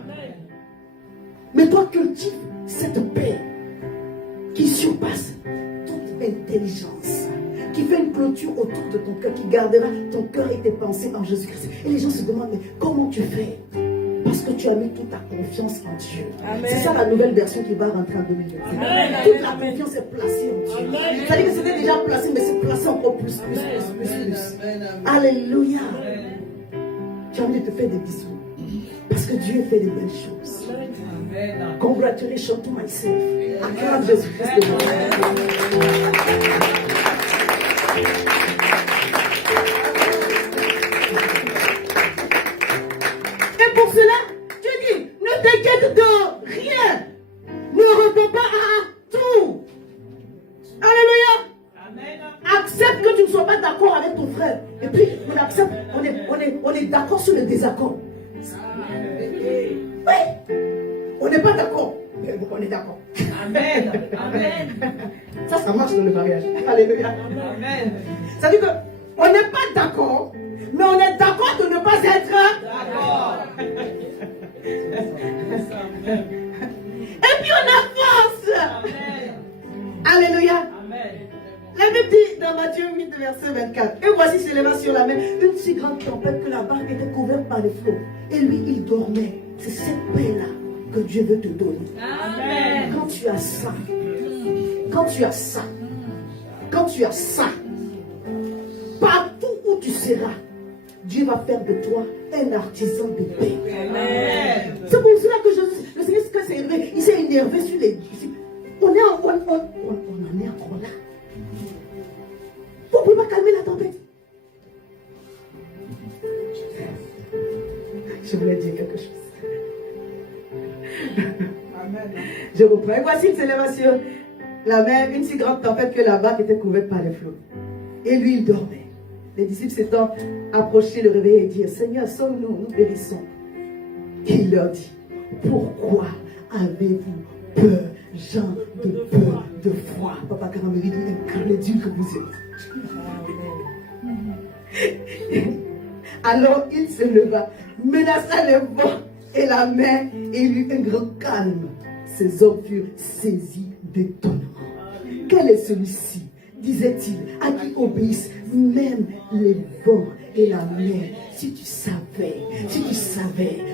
Mais toi, cultive cette paix qui surpasse toute intelligence, qui fait une clôture autour de ton cœur, qui gardera ton cœur et tes pensées en Jésus-Christ. Et les gens se demandent, mais comment tu fais? Parce que tu as mis toute ta confiance en Dieu. C'est ça la nouvelle version qui va rentrer en 2021. Toute la confiance est placée en Dieu. C'est-à-dire que c'était déjà placé, mais c'est placé encore plus. Alléluia. Tu as envie de te faire des bisous. Parce que Dieu fait des belles choses. Amen. Congratulations to myself. Acclame Jésus-Christ de moi. Et pour cela, Dieu dit, ne t'inquiète de rien. Ne réponds pas à tout. Alléluia. Amen. Accepte que tu ne sois pas d'accord avec ton frère. Et puis, on accepte, on est d'accord sur le désaccord. Oui. On n'est pas d'accord. Mais on est d'accord. Amen. Amen. Ça marche dans le mariage. Alléluia. Amen. Ça veut dire qu'on n'est pas d'accord, Mais on est d'accord de ne pas être. D'accord. Et puis on avance. Amen. Alléluia. Amen. La Bible dit dans Matthieu 8, verset 24. Et voici s'éleva sur la mer une si grande tempête que la barque était couverte par les flots. Et lui, il dormait. C'est cette paix-là que Dieu veut te donner. Amen. Quand tu as ça, quand tu as ça, quand tu as ça, partout où tu seras, Dieu va faire de toi un artisan de paix. Amen. C'est pour cela que le Seigneur s'est élevé. Il s'est énervé sur les disciples. On en est encore là. Vous ne pouvez pas calmer la tempête. Je voulais dire quelque chose. Amen. Je reprends. Et voici une s'éleva sur la mer, une si grande tempête que la barque était couverte par les flots. Et lui, il dormait. Les disciples s'étant approchés le réveiller et dire, Seigneur, sauve-nous, nous périssons. Il leur dit, pourquoi avez-vous peur, gens de peu de foi? Papa Karameri dit, incrédule que vous êtes. Alors il se leva, menaça le vent et la mer, et il eut un grand calme. Ces hommes furent saisis d'étonnement. Quel est celui-ci, disait-il, à qui obéissent même les vents et la mer? Si tu savais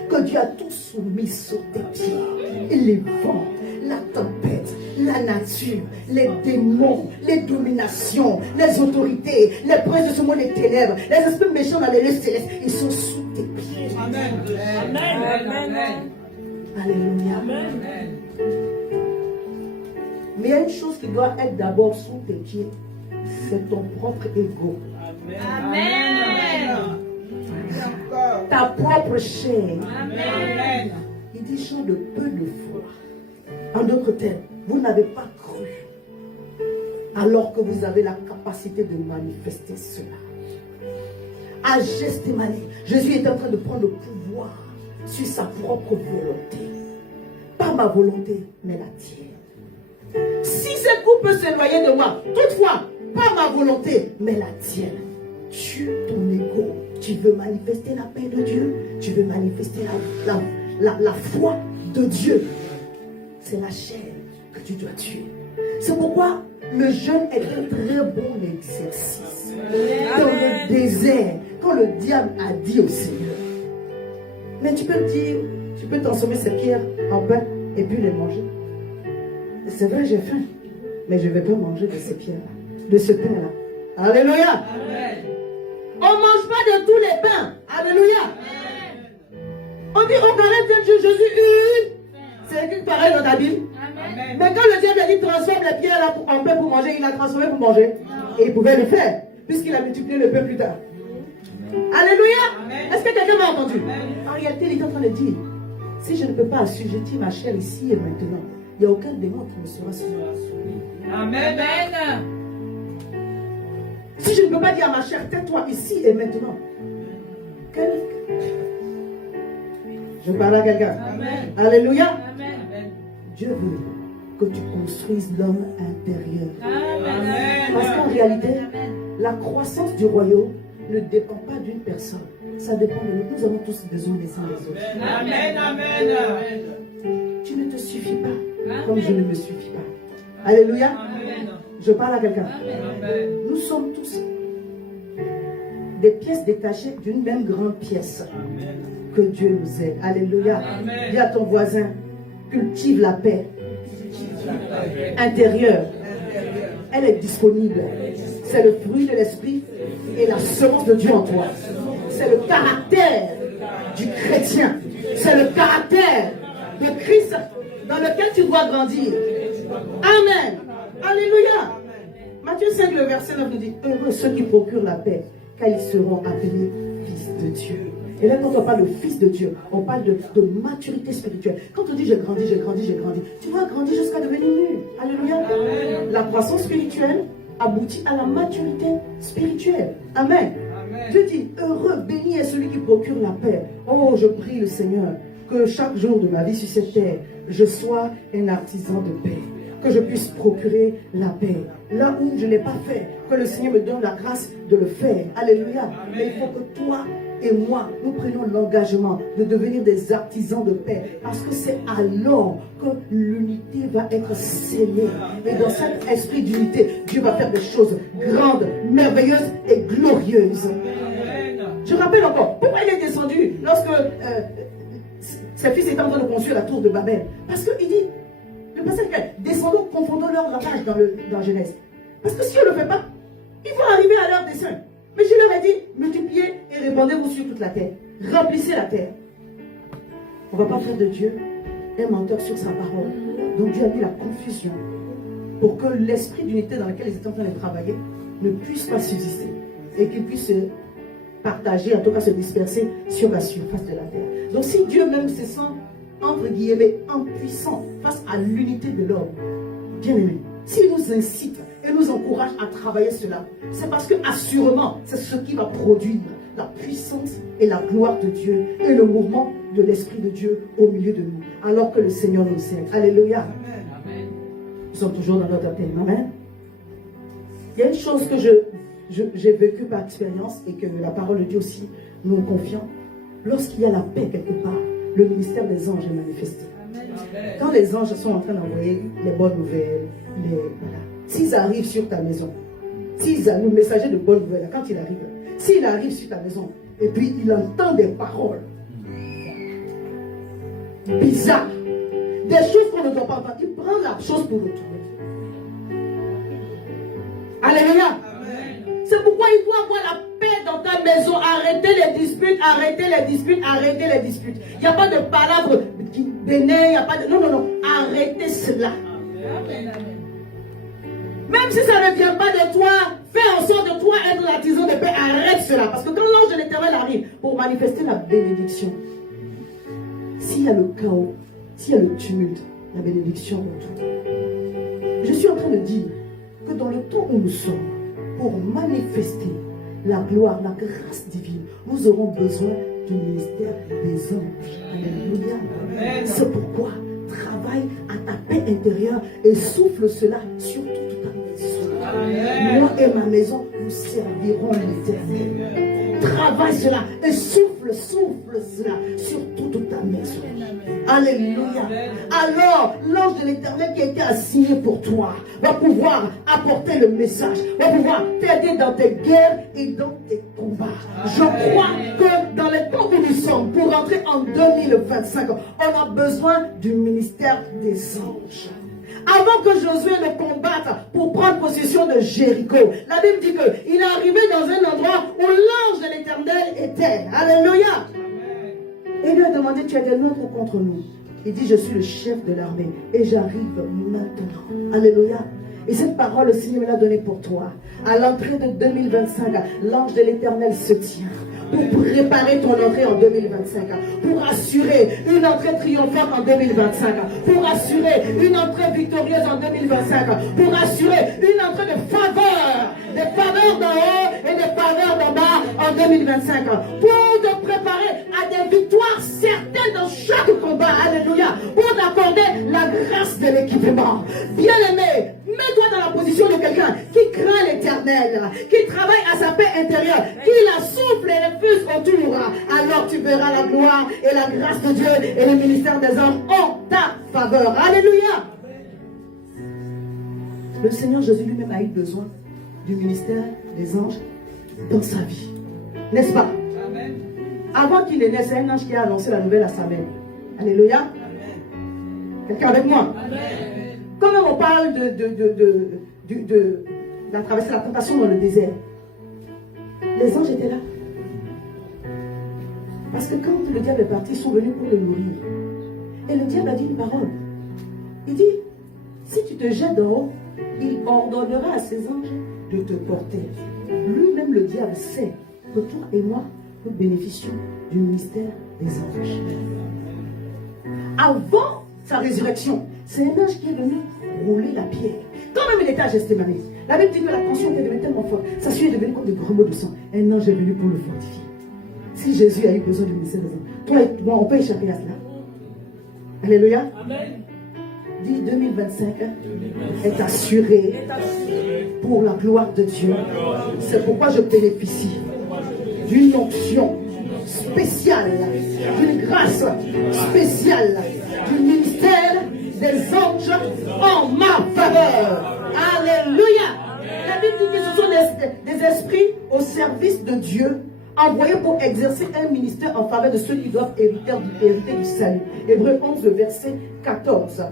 que Dieu a tout soumis sous tes pieds, et les vents, la tempête, la nature, les démons, les dominations, les autorités, les princes de ce monde des ténèbres, les esprits méchants dans les lieux célestes, ils sont sous tes pieds. Amen. Amen. Amen. Alléluia. Amen. Mais il y a une chose qui doit être d'abord sous tes pieds, c'est ton propre ego. Amen. Ta propre chair. Amen. Il dit gens de peu de foi. En d'autres termes, vous n'avez pas cru. Alors que vous avez la capacité de manifester cela. À geste et manière, Jésus est en train de prendre le pouvoir sur sa propre volonté. Pas ma volonté, mais la tienne. Si cette coupe peut s'éloigner de moi, toutefois, pas ma volonté, mais la tienne. Tue ton ego. Tu veux manifester la paix de Dieu. Tu veux manifester la foi de Dieu. C'est la chair que tu dois tuer. C'est pourquoi le jeûne est un très bon exercice. Dans le désert, quand le diable a dit au Seigneur, mais tu peux dire, tu peux transformer ces pierres en pain et puis les manger. C'est vrai, j'ai faim, mais je ne vais pas manger de ces pierres-là, de ce pain-là. Alléluia. Amen. On ne mange pas de tous les pains. Alléluia. On dit au Corinthiens de Jésus une. C'est écrit pareil dans la Bible. Amen. Mais quand le diable a dit transforme les pierres là en pain pour manger, il a transformé pour manger. Et il pouvait le faire, puisqu'il a multiplié le pain plus tard. Alléluia. Amen. Est-ce que quelqu'un m'a entendu? Amen. En réalité, il est en train de dire, si je ne peux pas assujettir ma chair ici et maintenant, il n'y a aucun démon qui me sera soumis. Amen. Si je ne peux pas dire à ma chair, tais-toi ici et maintenant. Je parle à quelqu'un. Amen. Alléluia. Amen. Dieu veut que tu construises l'homme intérieur. Amen. Parce qu'en réalité, la croissance du royaume ne dépend pas d'une personne. Ça dépend de nous. Nous avons tous besoin les uns des autres. Amen. Amen. Tu ne te suffis pas comme je ne me suffis pas. Alléluia. Amen. Je parle à quelqu'un. Amen. Nous sommes tous des pièces détachées d'une même grande pièce. Que Dieu nous aide. Alléluia. Amen. Dis à ton voisin, cultive la paix intérieure. Elle est disponible. C'est le fruit de l'esprit et la semence de Dieu en toi. C'est le caractère du chrétien. C'est le caractère de Christ dans lequel tu dois grandir. Amen. Alléluia. Matthieu 5, le verset 9 nous dit, heureux ceux qui procurent la paix, car ils seront appelés fils de Dieu. Et là, quand on parle de fils de Dieu, on parle de maturité spirituelle. Quand on dit j'ai grandi, tu vas grandir jusqu'à devenir mûr. Alléluia. Amen. La croissance spirituelle aboutit à la maturité spirituelle. Amen. Amen. Dieu dit, heureux, béni est celui qui procure la paix. Oh, je prie le Seigneur que chaque jour de ma vie sur cette terre, je sois un artisan de paix. Que je puisse procurer la paix. Là où je ne l'ai pas fait, que le Seigneur me donne la grâce de le faire. Alléluia. Mais il faut que toi et moi, nous prenions l'engagement de devenir des artisans de paix. Parce que c'est alors que l'unité va être scellée. Et dans cet esprit d'unité, Dieu va faire des choses grandes, merveilleuses et glorieuses. Je rappelle encore, pourquoi il est descendu lorsque ses fils étaient en train de construire la tour de Babel? Parce qu'il dit, le passage dit, descendons, confondons leur ravage dans Genèse. Parce que si on ne le fait pas, ils vont arriver à leur dessein. Mais je leur ai dit, multipliez et répandez-vous sur toute la terre. Remplissez la terre. On ne va pas faire de Dieu un menteur sur sa parole. Donc Dieu a mis la confusion pour que l'esprit d'unité dans lequel ils étaient en train de travailler ne puisse pas subsister et qu'il puisse se partager, en tout cas se disperser sur la surface de la terre. Donc si Dieu même se sent, entre guillemets, impuissant face à l'unité de l'homme, bien aimé, s'il nous incite et nous encourage à travailler cela, c'est parce que assurément, c'est ce qui va produire la puissance et la gloire de Dieu et le mouvement de l'Esprit de Dieu au milieu de nous, alors que le Seigneur nous sert. Alléluia. Amen. Nous sommes toujours dans notre thème. Amen. Il y a une chose que j'ai vécue par expérience et que la parole de Dieu aussi nous confie. Lorsqu'il y a la paix quelque part, le ministère des anges est manifesté. Amen. Quand les anges sont en train d'envoyer les bonnes nouvelles, voilà. S'ils arrivent sur ta maison, le messager de bonnes nouvelles, quand il arrive, s'il arrive sur ta maison, et puis il entend des paroles bizarres, des choses qu'on ne doit pas entendre, il prend la chose pour le tourner. Alléluia. C'est pourquoi il faut avoir la paix dans ta maison. Arrêtez les disputes, arrêtez les disputes, arrêtez les disputes. Il n'y a pas de palabres qui bénissent, il n'y a pas de... Non. Arrêtez cela. Amen. Même si ça ne vient pas de toi, fais en sorte de toi être l'artisan de paix. Arrête cela. Parce que quand l'ange de l'Éternel arrive pour manifester la bénédiction, s'il y a le chaos, s'il y a le tumulte, la bénédiction retourne. Je suis en train de dire que dans le temps où nous sommes, pour manifester la gloire, la grâce divine, nous aurons besoin du ministère des anges. Alléluia. C'est pourquoi travaille à ta paix intérieure et souffle cela sur toute ta maison. Amen. Moi et ma maison, nous servirons l'Éternel. Travaille cela et souffle cela sur toute ta maison. Alléluia. Alors, l'ange de l'Éternel qui a été assigné pour toi va pouvoir apporter le message, va pouvoir t'aider dans tes guerres et dans tes combats. Je crois que dans les temps où nous sommes, pour entrer en 2025, on a besoin du ministère des anges. Avant que Josué le combatte pour prendre possession de Jéricho, la Bible dit qu'il est arrivé dans un endroit où l'ange de l'Éternel était. Alléluia. Et lui a demandé, tu as des nôtres contre nous? Il dit, je suis le chef de l'armée et j'arrive maintenant. Alléluia. Et cette parole, le Seigneur me l'a donnée pour toi. À l'entrée de 2025, l'ange de l'Éternel se tient pour préparer ton entrée en 2025, pour assurer une entrée triomphante en 2025, pour assurer une entrée victorieuse en 2025, pour assurer une entrée de faveur, des faveurs d'en haut et des faveurs d'en bas en 2025, pour te préparer à des victoires certaines dans chaque combat. Alléluia. Pour t'accorder la grâce de l'équipement. Bien-aimé, mets-toi dans la position de quelqu'un qui craint l'Éternel, qui travaille à sa paix intérieure, qui la souffle et refuse autour. Alors tu verras la gloire et la grâce de Dieu et le ministère des hommes en ta faveur. Alléluia. Le Seigneur Jésus lui-même a eu besoin du ministère des anges dans sa vie. N'est-ce pas? Amen. Avant qu'il ait né, c'est un ange qui a annoncé la nouvelle à sa mère. Alléluia. Amen. Quelqu'un avec moi? Amen. Quand on parle de la traversée de la tentation dans le désert, les anges étaient là. Parce que quand le diable est parti, ils sont venus pour le nourrir. Et le diable a dit une parole. Il dit, si tu te jettes d'en haut, il ordonnera à ses anges de te porter. Lui-même, le diable, sait que toi et moi, nous bénéficions du ministère des anges. Avant sa résurrection, c'est un ange qui est venu rouler la pierre. Quand même il était à Gethsémani, la Bible dit que la tension était devenue tellement forte, sa sueur est devenue comme des grumeaux de sang. Un ange est venu pour le fortifier. Si Jésus a eu besoin du ministère des anges, toi et moi, on peut échapper à cela. Alléluia. Amen. Dit 2025 est assuré pour la gloire de Dieu. C'est pourquoi je bénéficie d'une onction spéciale, d'une grâce spéciale, du ministère des anges en ma faveur. Alléluia. La Bible dit que ce sont des esprits au service de Dieu, envoyés pour exercer un ministère en faveur de ceux qui doivent hériter du salut. Hébreux 11, verset 14.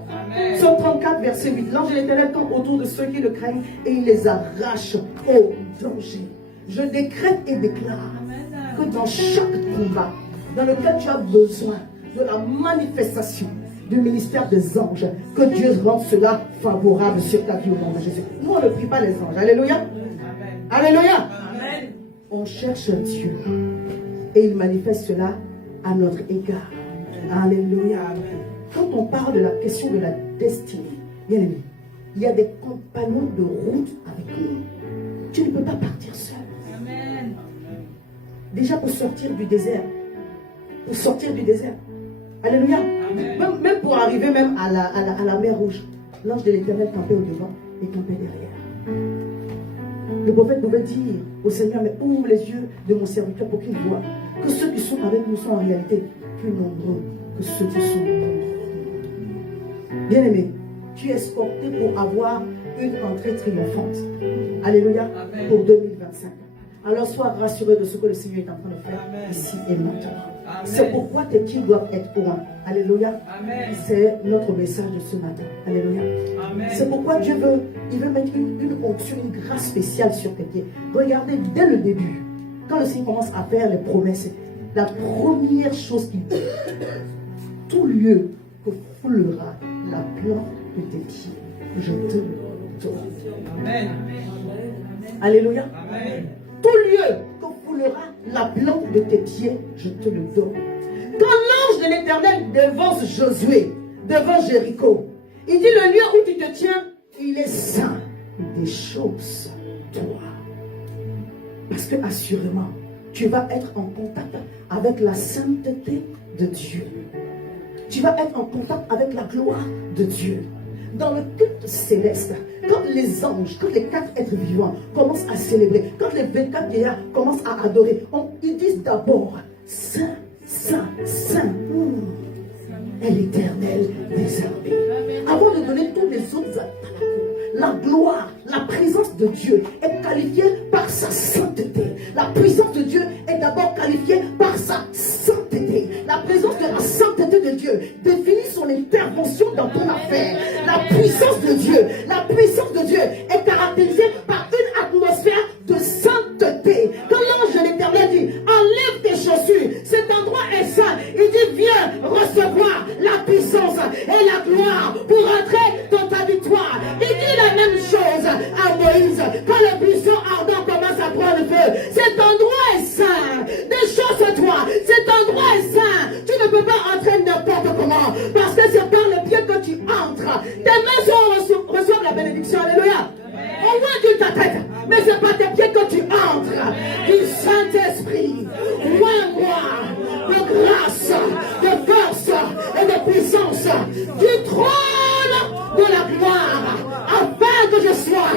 Psaume 34, verset 8. L'ange de l'Éternel campe autour de ceux qui le craignent et il les arrache au danger. Je décrète et déclare que dans chaque combat dans lequel tu as besoin de la manifestation du ministère des anges, que Dieu rende cela favorable sur ta vie au nom de Jésus. Nous, on ne prie pas les anges. Alléluia. Amen. Alléluia. Amen. On cherche Dieu et il manifeste cela à notre égard. Alléluia. Quand on parle de la question de la destinée, bien aimé, il y a des compagnons de route avec nous. Tu ne peux pas partir seul. Amen. Déjà pour sortir du désert. Pour sortir du désert. Alléluia. Même pour arriver même à la mer Rouge, l'ange de l'Éternel campait au devant et campait derrière. Le prophète pouvait dire au Seigneur, mais ouvre les yeux de mon serviteur pour qu'il voie que ceux qui sont avec nous sont en réalité plus nombreux que ceux qui sont contre nous. Bien-aimé, tu es escorté pour avoir une entrée triomphante. Alléluia. Amen. Pour 2025. Alors sois rassuré de ce que le Seigneur est en train de faire. Amen. Ici et maintenant. C'est pourquoi tes pieds doivent être loin. Alléluia. C'est notre message de ce matin. Alléluia. C'est pourquoi Dieu veut mettre une onction, une grâce spéciale sur tes pieds. Regardez, dès le début, quand le Seigneur commence à faire les promesses, la première chose qu'il dit, tout lieu que foulera la plante de tes pieds, je te le donne. Amen. Alléluia. Amen. Tout lieu que foulera la plante de tes pieds, je te le donne. Quand l'ange de l'Éternel devance Josué, devant Jéricho, il dit le lieu où tu te tiens, il est saint. Des choses, toi. Parce que assurément, tu vas être en contact avec la sainteté de Dieu. Tu vas être en contact avec la gloire de Dieu. Dans le culte céleste, quand les anges, quand les 4 êtres vivants commencent à célébrer, quand les 24 vieillards commencent à adorer, ils disent d'abord Saint, Saint, Saint est l'Éternel des armées. Avant de donner tous les autres attaques, la gloire, la présence de Dieu est qualifiée par sa sainteté. La puissance de Dieu est d'abord qualifiée par sa sainteté. La présence de la sainteté de Dieu définit son intervention dans ton affaire. La puissance de Dieu est caractérisée par une atmosphère de sainteté. Quand l'ange de l'Éternel dit enlève tes chaussures, cet endroit est saint, il dit viens recevoir la puissance et la gloire pour entrer dans ta victoire. Il dit la même chose à Moïse quand le buisson ardent commence à prendre feu. Cet endroit est saint. Déchausse-toi. Cet endroit est saint. Tu ne peux pas entrer n'importe comment parce que c'est par le pied que tu entres. Tes mains reçoivent la bénédiction. Alléluia. Au moins tu ta tête, mais c'est pas tes pieds que tu entres. Du Saint-Esprit, loin-moi de grâce, de force et de puissance du trône de la gloire, afin que je sois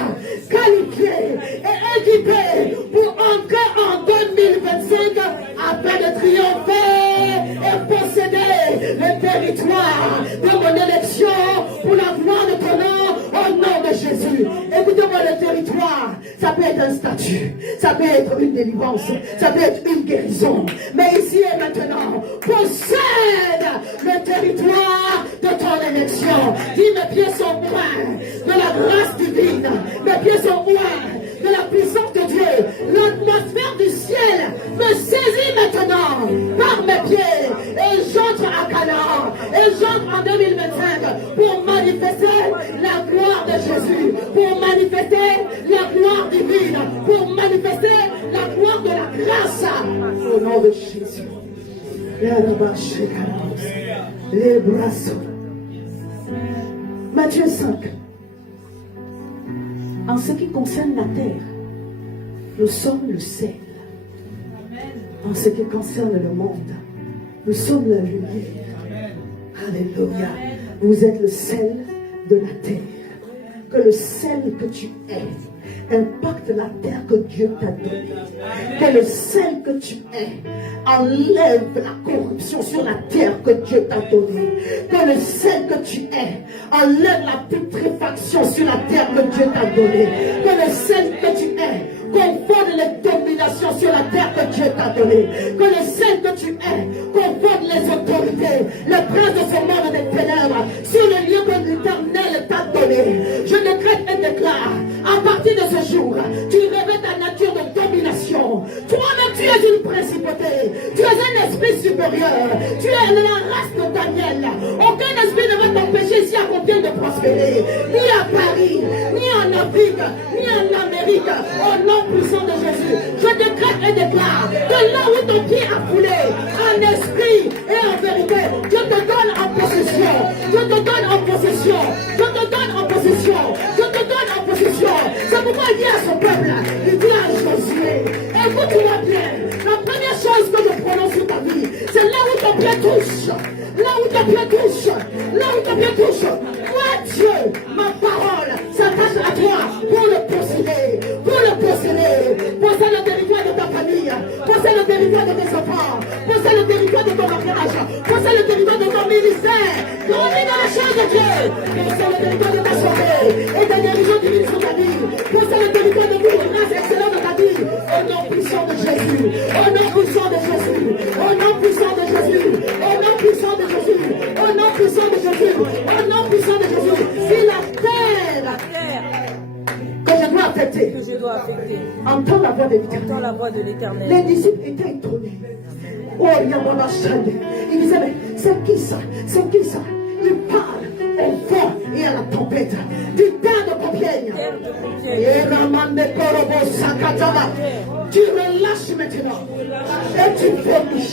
qualifié et équipé pour entrer en 2025 afin de triompher et posséder le territoire de mon élection pour la gloire de ton nom au nom de Jésus. Écoutez-moi, le territoire, ça peut être un statut, ça peut être une délivrance, ça peut être une guérison. Mais ici et maintenant, possède le territoire de ton élection. Dis, mes pieds sont loin de la grâce divine, mes pieds sont loin de la puissance de Dieu. L'atmosphère du ciel me saisit maintenant par mes pieds et j'entre à Canaan et j'entre en 2025 pour manifester la gloire de Jésus, pour manifester la gloire divine, pour manifester la gloire de la grâce au nom de Jésus. Les bras sont. Matthieu 5. En ce qui concerne la terre, nous sommes le sel. En ce qui concerne le monde, nous sommes la lumière. Alléluia. Vous êtes le sel de la terre. que le sel que tu es impacte la terre que Dieu t'a donnée. Que le sel que tu es enlève la corruption sur la terre que Dieu t'a donnée. Que le sel que tu es enlève la putréfaction sur la terre que Dieu t'a donnée. Que le sel que tu es confonde les dominations sur la terre que Dieu t'a donnée. Que le sel que tu es confonde les autorités, le prince de ce monde des ténèbres sur le lieu que l'Éternel t'a donné. Je décrète et déclare, à partir de ce jour, tu revêts ta nature de domination. Toi-même, tu es une principauté. Tu es un esprit supérieur. Tu es la race de Daniel. Aucun esprit ne va t'empêcher ici à côté de prospérer. Ni à Paris, ni en Afrique, ni en Amérique. Au nom puissant de Jésus, je décrète et déclare que là où ton pied a foulé, en esprit et en vérité, je te donne en possession. Je te donne en possession. Je te donne en possession. Je te donne en possession. C'est pourquoi il dit à son peuple, il dit à Josué, écoute-moi bien, la première chose que je prononce sur ta vie, c'est là où ton pied touche. Là où ton pied touche. Là où ton pied touche. Moi, Dieu, ma parole s'attache à toi pour le posséder. Pour le posséder. Possède le territoire de ta famille. Possède le territoire de tes enfants. Possède le territoire de ton mariage. Possède le territoire de ton ministère. Grandis dans la chambre de Dieu. Possède le territoire de ta santé et des dirigeants divines sur ta vie. Possède le territoire de toute grâce excellente de ta vie. Au nom puissant de Jésus. Au nom puissant de Jésus. Au nom puissant de Jésus. Au nom puissant de Jésus. Au nom puissant de Jésus. Au nom puissant de Jésus. Si la terre que je dois affecter, entends la voix de l'Éternel. Les disciples étaient étonnés. Oh, il y a mon enchaîne. Ils disaient, mais c'est qui ça? C'est qui ça? Il parle au vent et à la tempête. Du terre de Compiègne. Tu relâches maintenant. Et tu vomis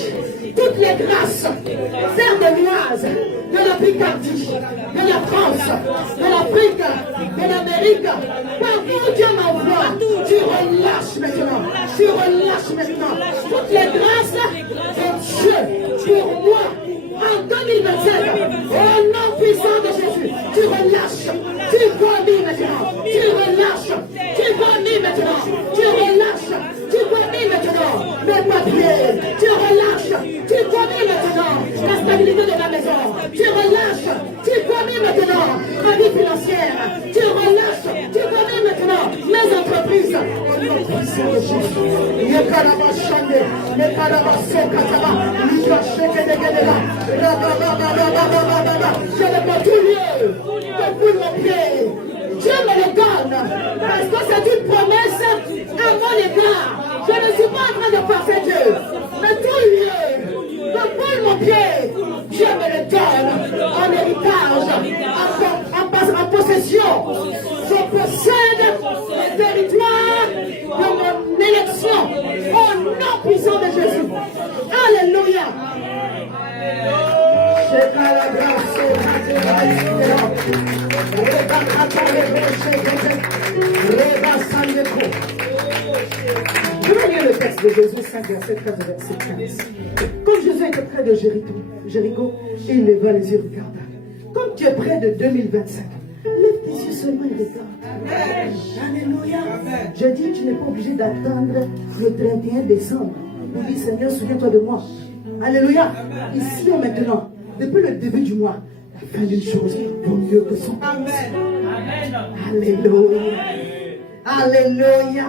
toutes les grâces terre-de-noise de la Picardie, de la France, de l'Afrique, de l'Amérique. Partout où Dieu m'envoie, tu relâches maintenant. Tu relâches maintenant toutes les grâces de Dieu pour moi. En 2025, au nom puissant de Jésus, tu relâches, tu vomis maintenant, tu relâches, tu vomis maintenant, tu relâches, tu vomis maintenant, mes papiers, tu relâches, tu vomis maintenant, la stabilité de ma maison, tu relâches, tu vomis maintenant, ma vie financière, tu relâches, tu vomis maintenant, mes entreprises, au nom puissant de Jésus. Je ne peux tout lieu depuis mon pied. Dieu me le donne parce que c'est une promesse à mon égard. Je ne suis pas en train de forcer Dieu, mais tout lieu depuis mon pied, Dieu me le donne en héritage, en possession. Je possède le territoire de mon élection au nom puissant de Jésus. Alléluia. Je vais lire le texte de Jésus 5, verset 13 et verset 15. Comme Jésus était près de Jéricho, et il leva les yeux, regarda. Comme tu es près de 2025, lève tes yeux seulement et regarde. Alléluia. Je dis, tu n'es pas obligé d'attendre le 31 décembre pour dire, Seigneur, souviens-toi de moi. Alléluia. Ici et maintenant, depuis le début du mois, la fin d'une chose vaut mieux que son commencement. Alléluia. Alléluia.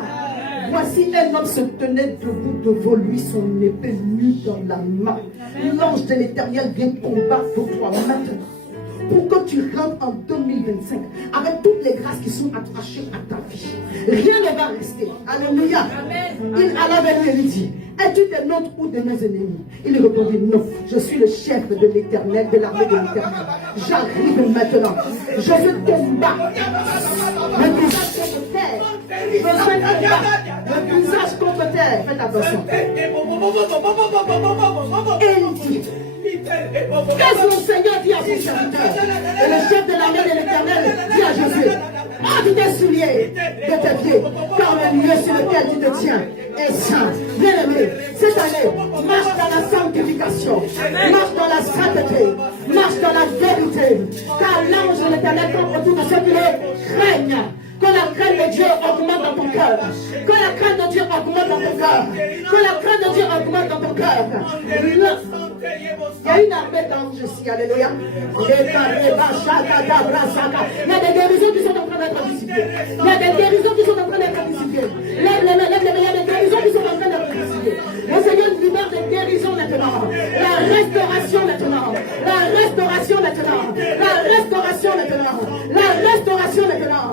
Voici un homme se tenait debout devant lui, son épée nue dans la main. L'ange de l'Éternel vient combattre pour toi maintenant. Pour que tu rentres en 2025 avec toutes les grâces qui sont attachées à ta vie. Rien ne va rester. Alléluia. Il alla vers lui et lui dit, es-tu des nôtres ou de nos ennemis? Il répondit, non, je suis le chef de l'Éternel, de l'armée de l'Éternel. J'arrive maintenant. Jésus combat. Le visage contre terre. Jésus combat. Le visage contre terre. Faites attention. Et il dit, qu'est-ce que le Seigneur dit à son serviteur? Et le chef de l'armée de l'Éternel dit à Jésus, ôte tes souliers de tes pieds, car le lieu sur lequel tu te tiens est saint. Bien-aimé, cette année, marche dans la sanctification, marche dans la sainteté. sainteté, marche dans la vérité. Car l'ange de l'Éternel campe autour de ceux qui le craignent. Que la crainte de Dieu augmente dans ton cœur. Que la crainte de Dieu augmente dans ton cœur. Que la crainte de Dieu augmente dans ton cœur. Il y a une armée d'anges ici, alléluia. Il y a des guérisons qui sont en train d'être dissipées. Il y a des guérisons qui sont en train d'être dissipées. Lève les mains, lève les mains. Il y a des guérisons qui sont en train d'être dissipées. Le Seigneur libère des guérisons maintenant. La restauration maintenant. La restauration maintenant. La restauration maintenant. La restauration maintenant.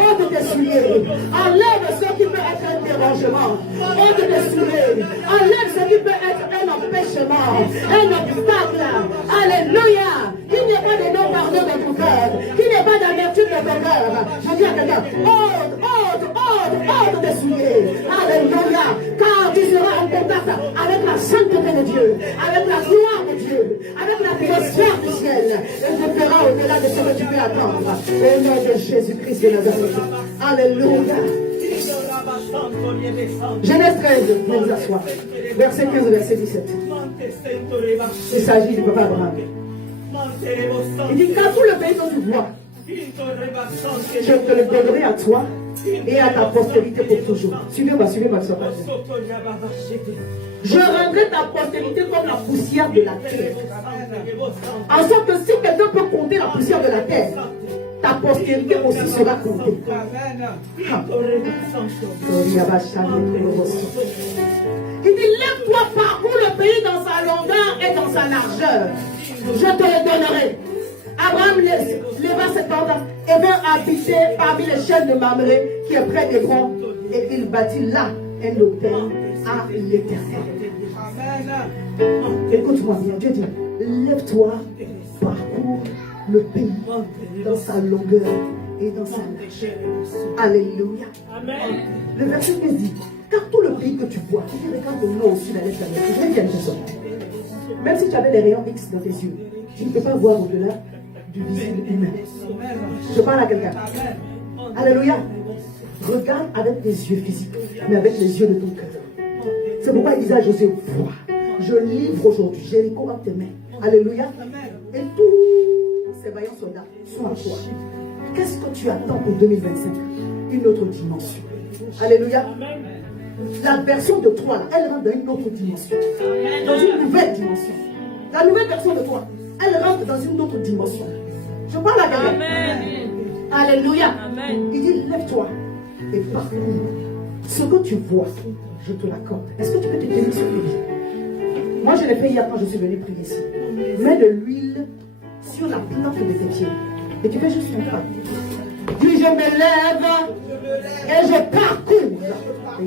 Ôte tes souliers. Enlève ce qui peut être un dérangement. Ôte tes souliers. Enlève ce qui peut être un empêchement, un obstacle. Alléluia. Qu'il n'y ait pas de non-pardon dans ton cœur. Qu'il n'y ait pas d'amertume dans ton cœur. Je dis à quelqu'un, ôte tes souliers. Alléluia. Car tu seras en contact avec la sainteté de Dieu, avec la gloire de Dieu, avec la atmosphère du ciel. Et tu feras au-delà de ce que tu peux attendre. Au nom de Jésus-Christ de Nazareth. Alléluia. Genèse 13, viens nous asseoir. Verset 15 et verset 17. Il s'agit du papa Abraham. Il dit, car tout le pays dont tu vois, je te le donnerai à toi et à ta postérité pour toujours. Suivez-moi, suivez-moi. Je rendrai ta postérité comme la poussière de la terre. En sorte que si quelqu'un peut compter la poussière de la terre, ta postérité aussi sera comptée. Il dit, lève-toi, parcours le pays dans sa longueur et dans sa largeur. Je te le donnerai. Abraham leva ses tentes et vint habiter parmi les chênes de Mamré qui est près d'Hébron, et il bâtit là un hôtel à l'Éternel. Écoute-moi bien, Dieu dit, lève-toi, parcours le pays dans sa longueur et dans sa largeur. Alléluia. Amen. Le verset 15 dit, car tout le pays que tu vois, tu regardes au nord, au sud, à l'est, à l'ouest. Je vais dire une chose. Même si tu avais les rayons X dans tes yeux, tu ne peux pas voir au-delà du visible humain. Je parle à quelqu'un. Alléluia. Regarde avec tes yeux physiques, mais avec les yeux de ton cœur. C'est pourquoi il disait à Josué, vois, je livre aujourd'hui Jéricho entre tes mains. Alléluia. Et tous ces vaillants soldats sont à toi. Qu'est-ce que tu attends pour 2025? Une autre dimension. Alléluia. La version de toi, là, elle rentre dans une autre dimension. Dans une nouvelle dimension. La nouvelle version de toi, elle rentre dans une autre dimension. Je parle à quelqu'un. Alléluia. Amen. Il dit, lève-toi et parcours. Ce que tu vois, je te l'accorde. Est-ce que tu peux te tenir sur lui? Moi, je l'ai fait hier quand je suis venu prier ici. Mets de l'huile sur la plante de tes pieds. Et tu fais juste une fois. Dis, je me lève et je parcours. Je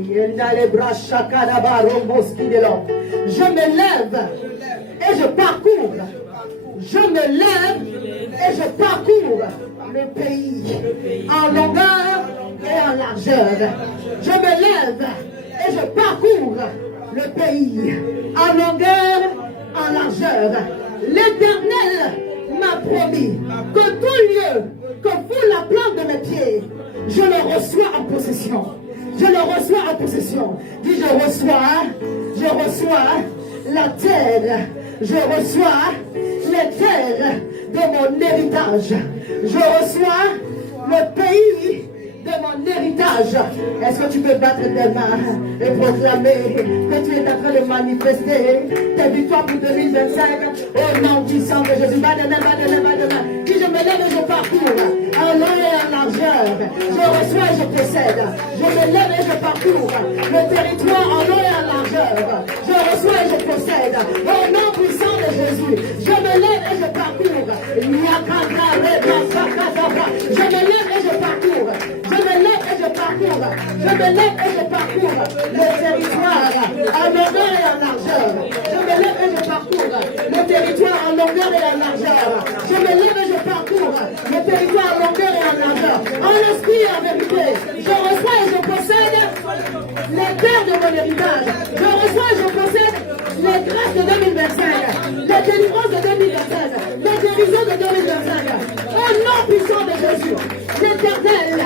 me lève et je parcours. Je me lève et je parcours le pays en longueur et en largeur. Je me lève et je parcours le pays en longueur, en largeur. L'Éternel m'a promis que tout lieu que foule la plante de mes pieds, je le reçois en possession. Je le reçois en possession. Dis, je reçois la terre. Je reçois les terres de mon héritage. Je reçois le pays de mon héritage. Est-ce que tu peux battre tes mains et proclamer que tu es en train de manifester tes victoires pour 2025 au nom du sang de Jésus? Va de main. Dis, je me lève et je parcours en long et en largeur. Je reçois et je possède. Je me lève et je parcours le territoire en long et en largeur. Je reçois et je possède. Au nom puissant de Jésus, je me lève et je parcours. Je me lève et je parcours. Je me lève et je parcours. Je me lève et je parcours le territoire en longueur et en largeur. Je me lève et je parcours le territoire en longueur et en largeur. Je me lève et je parcours le territoire en longueur et en largeur. En esprit et en vérité, je reçois et je possède les terres de mon héritage. Je reçois et je possède les grâces de 2025, les délivrances de 2025, les guérisons de 2025. Au nom puissant de Jésus, l'Éternel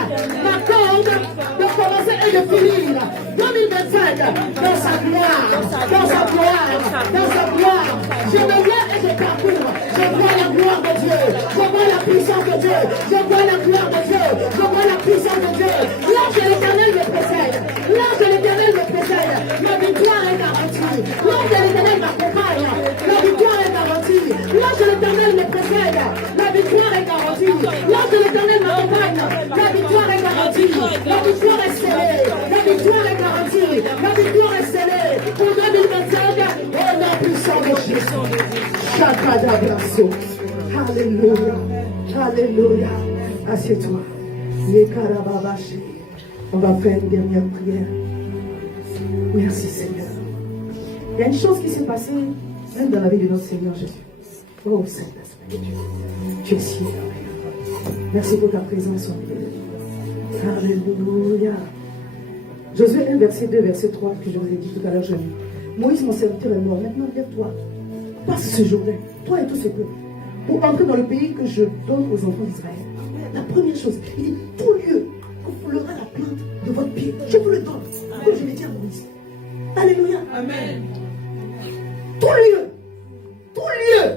m'accorde de commencer de finir 2025 dans sa gloire, dans sa gloire, dans sa gloire. Je me vois et je parcours. Je vois la gloire de Dieu. Je vois la puissance de Dieu. Je vois la gloire de Dieu. Je vois la puissance de Dieu. L'ange de l'Éternel me précède. L'ange de l'Éternel me précède. Ma victoire est garantie. L'ange de l'Éternel m'accompagne. La victoire est garantie. L'ange de l'Éternel me précède. La victoire est garantie. L'ange de l'Éternel m'accompagne. La victoire est garantie. La victoire est scellée. La victoire est garantie. La victoire est scellée. Pour 2025, au nom puissant de Jésus. Chakadabraso. Alléluia. Alléluia. Assieds-toi. Yekarababashi. On va faire une dernière prière. Merci Seigneur. Il y a une chose qui s'est passée même dans la vie de notre Seigneur Jésus. Oh Saint-Esprit de Dieu. Tu es si merveilleux. Merci pour ta présence en nous. Alléluia. Josué 1, verset 2, verset 3, que je vous ai dit tout à l'heure, je lis. Moïse, mon serviteur, est mort. Maintenant, lève-toi. Passe ce Jourdain, toi et tout ce peuple, pour entrer dans le pays que je donne aux enfants d'Israël. La première chose, il dit, tout lieu que foulera la plante de votre pied, je vous le donne. Comme je l'ai dit à Moïse. Alléluia. Amen. Tout lieu. Tout lieu.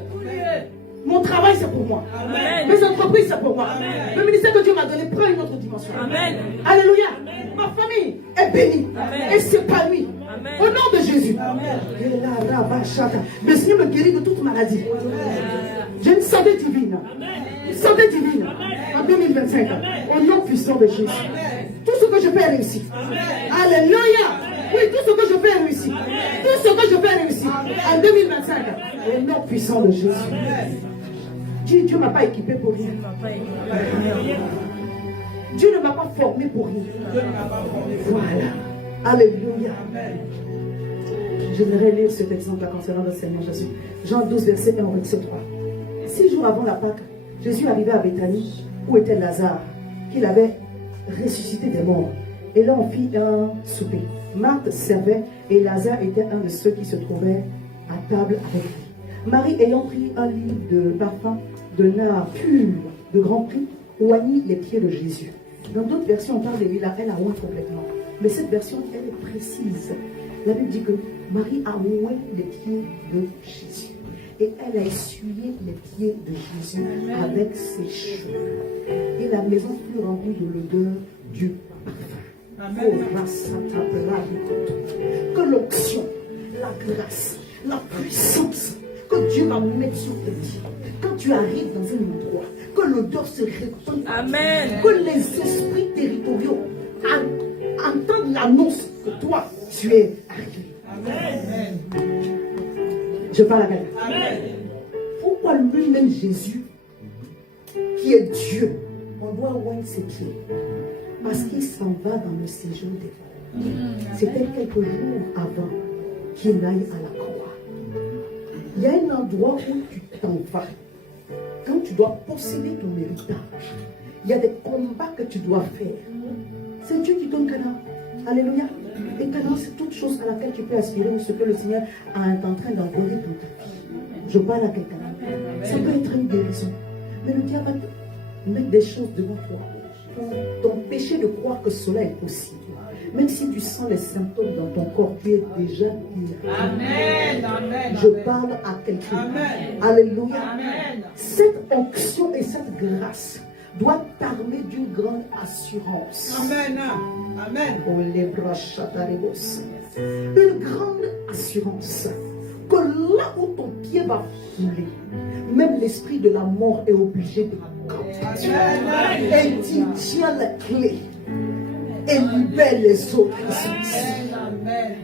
Mon travail, c'est pour moi. Amen. Mes entreprises, c'est pour moi. Amen. Le ministère que Dieu m'a donné prend une autre dimension. Amen. Alléluia. Ma famille est bénie. Amen. Et s'épanouit. Amen. Au nom de Jésus. Amen. Le Seigneur me guérit de toute maladie. J'ai une santé divine. Une santé divine. En 2025. Au nom puissant de Jésus. Tout ce que je fais réussir. Alléluia. Oui, tout ce que je fais réussir. Tout ce que je fais réussir. En 2025. Au nom puissant de Jésus. Dieu ne m'a pas équipé pour rien. Dieu ne m'a pas formé pour rien. Voilà. Alléluia. J'aimerais lire cet exemple concernant le Seigneur Jésus. Jean 12, verset 1 au verset 3. 6 jours avant la Pâque, Jésus arrivait à Béthanie, où était Lazare, qu'il avait ressuscité des morts. Et là, on fit un souper. Marthe servait et Lazare était un de ceux qui se trouvaient à table avec lui. Marie, ayant pris un litre de parfum de nard pur de grand prix, oignit les pieds de Jésus. Dans d'autres versions, on parle de l'huile, elle a oint complètement. Mais cette version, elle est précise. La Bible dit que Marie a oint les pieds de Jésus. Et elle a essuyé les pieds de Jésus avec ses cheveux. Et la maison fut remplie de l'odeur du parfum. Amen. Que l'onction, la grâce, la puissance que Dieu va mettre sur tes pieds. Quand tu arrives dans un endroit, que l'odeur se répand. Amen. Que les esprits territoriaux entendent l'annonce que toi, tu es arrivé. Amen. Je parle à quelqu'un. Amen. Pourquoi lui-même Jésus, qui est Dieu, on doit oindre ses pieds? Parce qu'il s'en va dans le séjour des morts. C'était quelques jours avant qu'il aille à la croix. Il y a un endroit où tu t'en vas. Quand tu dois posséder ton héritage, il y a des combats que tu dois faire. C'est Dieu qui donne Canaan. Alléluia. Et Canaan, c'est toute chose à laquelle tu peux aspirer ou ce que le Seigneur est en train d'envoyer dans ta vie. Je parle à quelqu'un. Ça peut être une guérison. Mais le diable va te mettre des choses devant toi pour t'empêcher de croire que cela est possible. Même si tu sens les symptômes dans ton corps, tu es déjà guéri. Amen. Amen. Je parle à quelqu'un. Amen. Alléluia. Amen. Cette onction et cette grâce doit t'armer d'une grande assurance. Amen. Amen. Oh, les bras chataribos. Une grande assurance que là où ton pied va fouler, même l'esprit de la mort est obligé de canter. Et tu tiens la clé et libère les autres qui sont ici.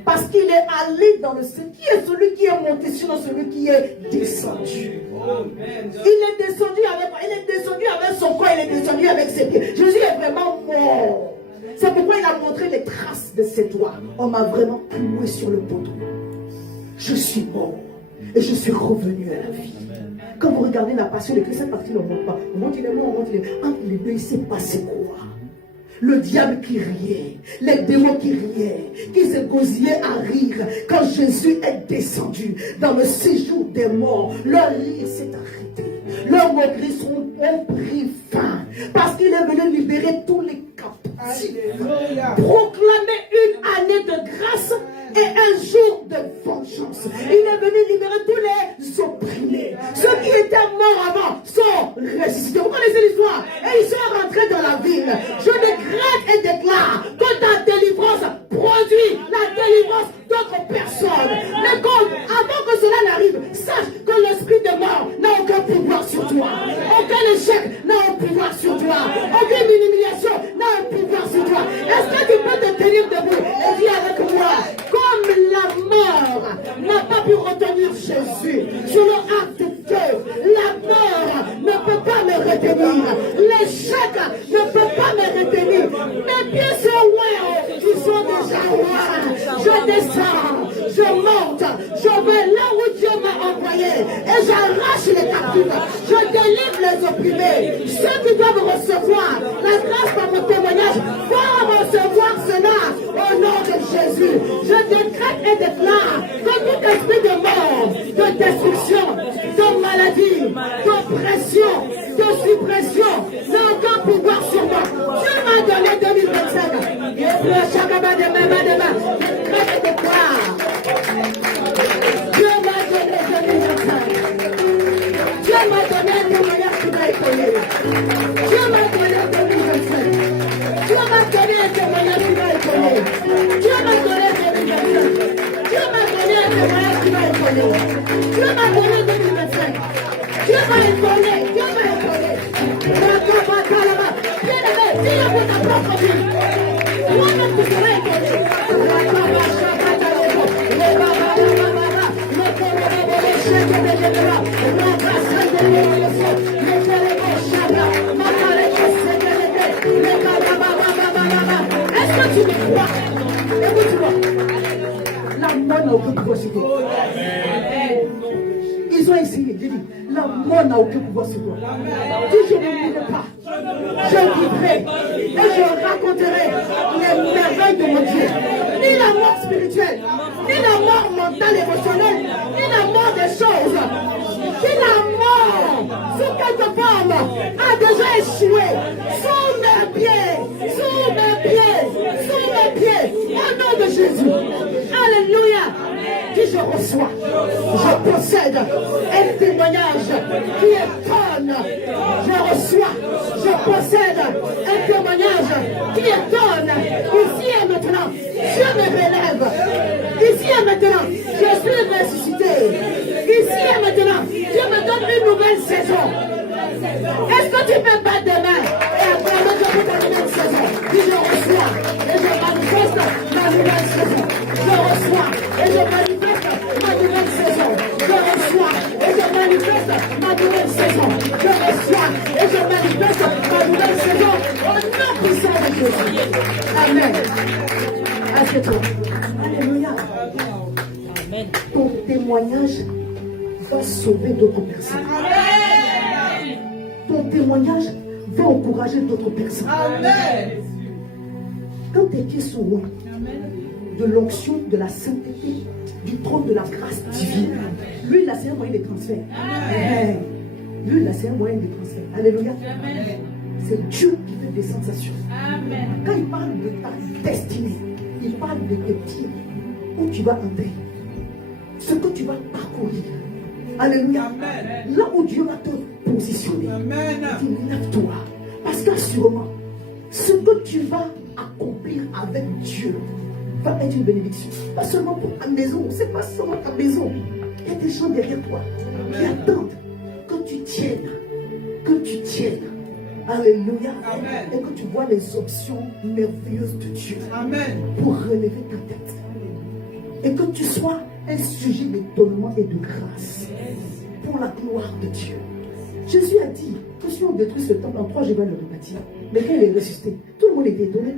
Parce qu'il est allé dans le ciel. Qui est celui qui est monté, sinon celui qui est descendu? Il est descendu avec quoi? Il est descendu avec son corps, il est descendu avec ses pieds. Jésus est vraiment mort. C'est pourquoi il a montré les traces de ses doigts. On m'a vraiment cloué sur le poteau. Je suis mort et je suis revenu à la vie. Quand vous regardez la passion de Christ, cette partie ne montre pas. On montre il est mort, on montre il est. Entre les deux, il s'est passé quoi? Le diable qui riait, les démons qui riaient, qui se gosillaient à rire quand Jésus est descendu dans le séjour des morts, leur rire s'est arrêté. Leurs moqueries ont pris fin parce qu'il est venu libérer tous les captifs. Alléluia. proclamer une année de grâce et un jour de vengeance. Il est venu libérer tous les opprimés. Ceux qui étaient morts avant sont ressuscités. Vous connaissez l'histoire? Et ils sont rentrés dans la ville. Je décrète et déclare que ta délivrance produit la délivrance d'autres personnes. Mais avant que cela n'arrive, sache que l'esprit de mort n'a aucun pouvoir sur toi. Aucun échec n'a un pouvoir sur toi. Aucune humiliation n'a un pouvoir sur toi. Est-ce que tu peux te tenir debout et dire avec moi, comme la mort n'a pas pu retenir Jésus sur le acte de Dieu, la mort ne peut pas me retenir. L'échec ne peut pas me retenir. Mes pieds sont loin, ils sont déjà loin. Je descends, je monte, je vais là où Dieu m'a envoyé et j'arrache les captifs. Je délivre les opprimés. Ceux qui doivent recevoir la grâce par mon témoignage vont recevoir cela au nom de Jésus. Je décrète et déclare que tout esprit de mort, de destruction, de maladie, d'oppression, de suppression n'a aucun pouvoir sur moi. Dieu m'a donné 2025. Et chaque demain, décrète et déclare. Dieu m'a donné 2025. Dieu m'a donné un témoignage qui m'a étonné. Dieu m'a donné 2025. Dieu m'a donné un témoignage qui m'a étonné. Dieu m'a donné 2025. Dieu m'a donné un témoignage qui m'a étonné. Dieu m'a donné 2025. Dieu m'a étonné. Dieu m'a étonné. Bien-aimé, dis-le pour ta propre vie. Toi-même, tu seras étonné. Est-ce que tu me crois? Écoute-moi. La mort n'a aucun pouvoir sur toi. Ils ont essayé, j'ai dit, la mort n'a aucun pouvoir sur toi. Si je ne mourrai pas, je vivrai et je raconterai les merveilles de mon Dieu. Ni la mort spirituelle, ni la mort mentale, émotionnelle, ni la mort des choses. Si la mort, sous quelque forme, a déjà échoué, sous mes pieds, sous mes pieds, sous mes pieds, au nom de Jésus. Alléluia. Qui je reçois, je possède un témoignage qui étonne. Je reçois, je possède un témoignage qui étonne. Ici et maintenant, Dieu me relève. Ici et maintenant, je suis ressuscité. Ici et maintenant, Dieu me donne une nouvelle saison. Est-ce que tu peux battre demain et après le Dieu pour ta nouvelle saison? Dis je reçois et je manifeste ma nouvelle saison. Je reçois et je manifeste ma nouvelle saison. Je reçois et je manifeste ma nouvelle saison. Je reçois et je manifeste ma nouvelle saison au nom puissant de Jésus. Amen. Assieds-toi. Alléluia. Amen. Ton témoignage va sauver d'autres personnes. Amen. Ton témoignage va encourager d'autres personnes. Amen. Quand tes pieds sont loin de l'onction, de la sainteté, du trône de la grâce divine, lui, là, c'est un moyen de transfert. Amen. Lui, là, c'est un moyen de transfert. Alléluia. Amen. C'est Dieu qui fait descendre ça sur toi. Amen. Quand il parle de ta destinée, il parle de tes pieds, où tu vas entrer, ce que tu vas parcourir. Alléluia. Amen. Là où Dieu va te positionner. Amen. Il lève-toi. Parce qu'assurément, ce que tu vas accomplir avec Dieu va être une bénédiction. Pas seulement pour ta maison, c'est pas seulement ta maison. Il y a des gens derrière toi qui attendent que tu tiennes. Que tu tiennes. Alléluia. Amen. Et que tu vois les options merveilleuses de Dieu. Amen. Pour relever ta tête. Et que tu sois un sujet d'étonnement et de grâce pour la gloire de Dieu. Jésus a dit que si on détruit ce temple en 3 jours, il va le rebâtir. Mais quand il est ressuscité, tout le monde était étonné.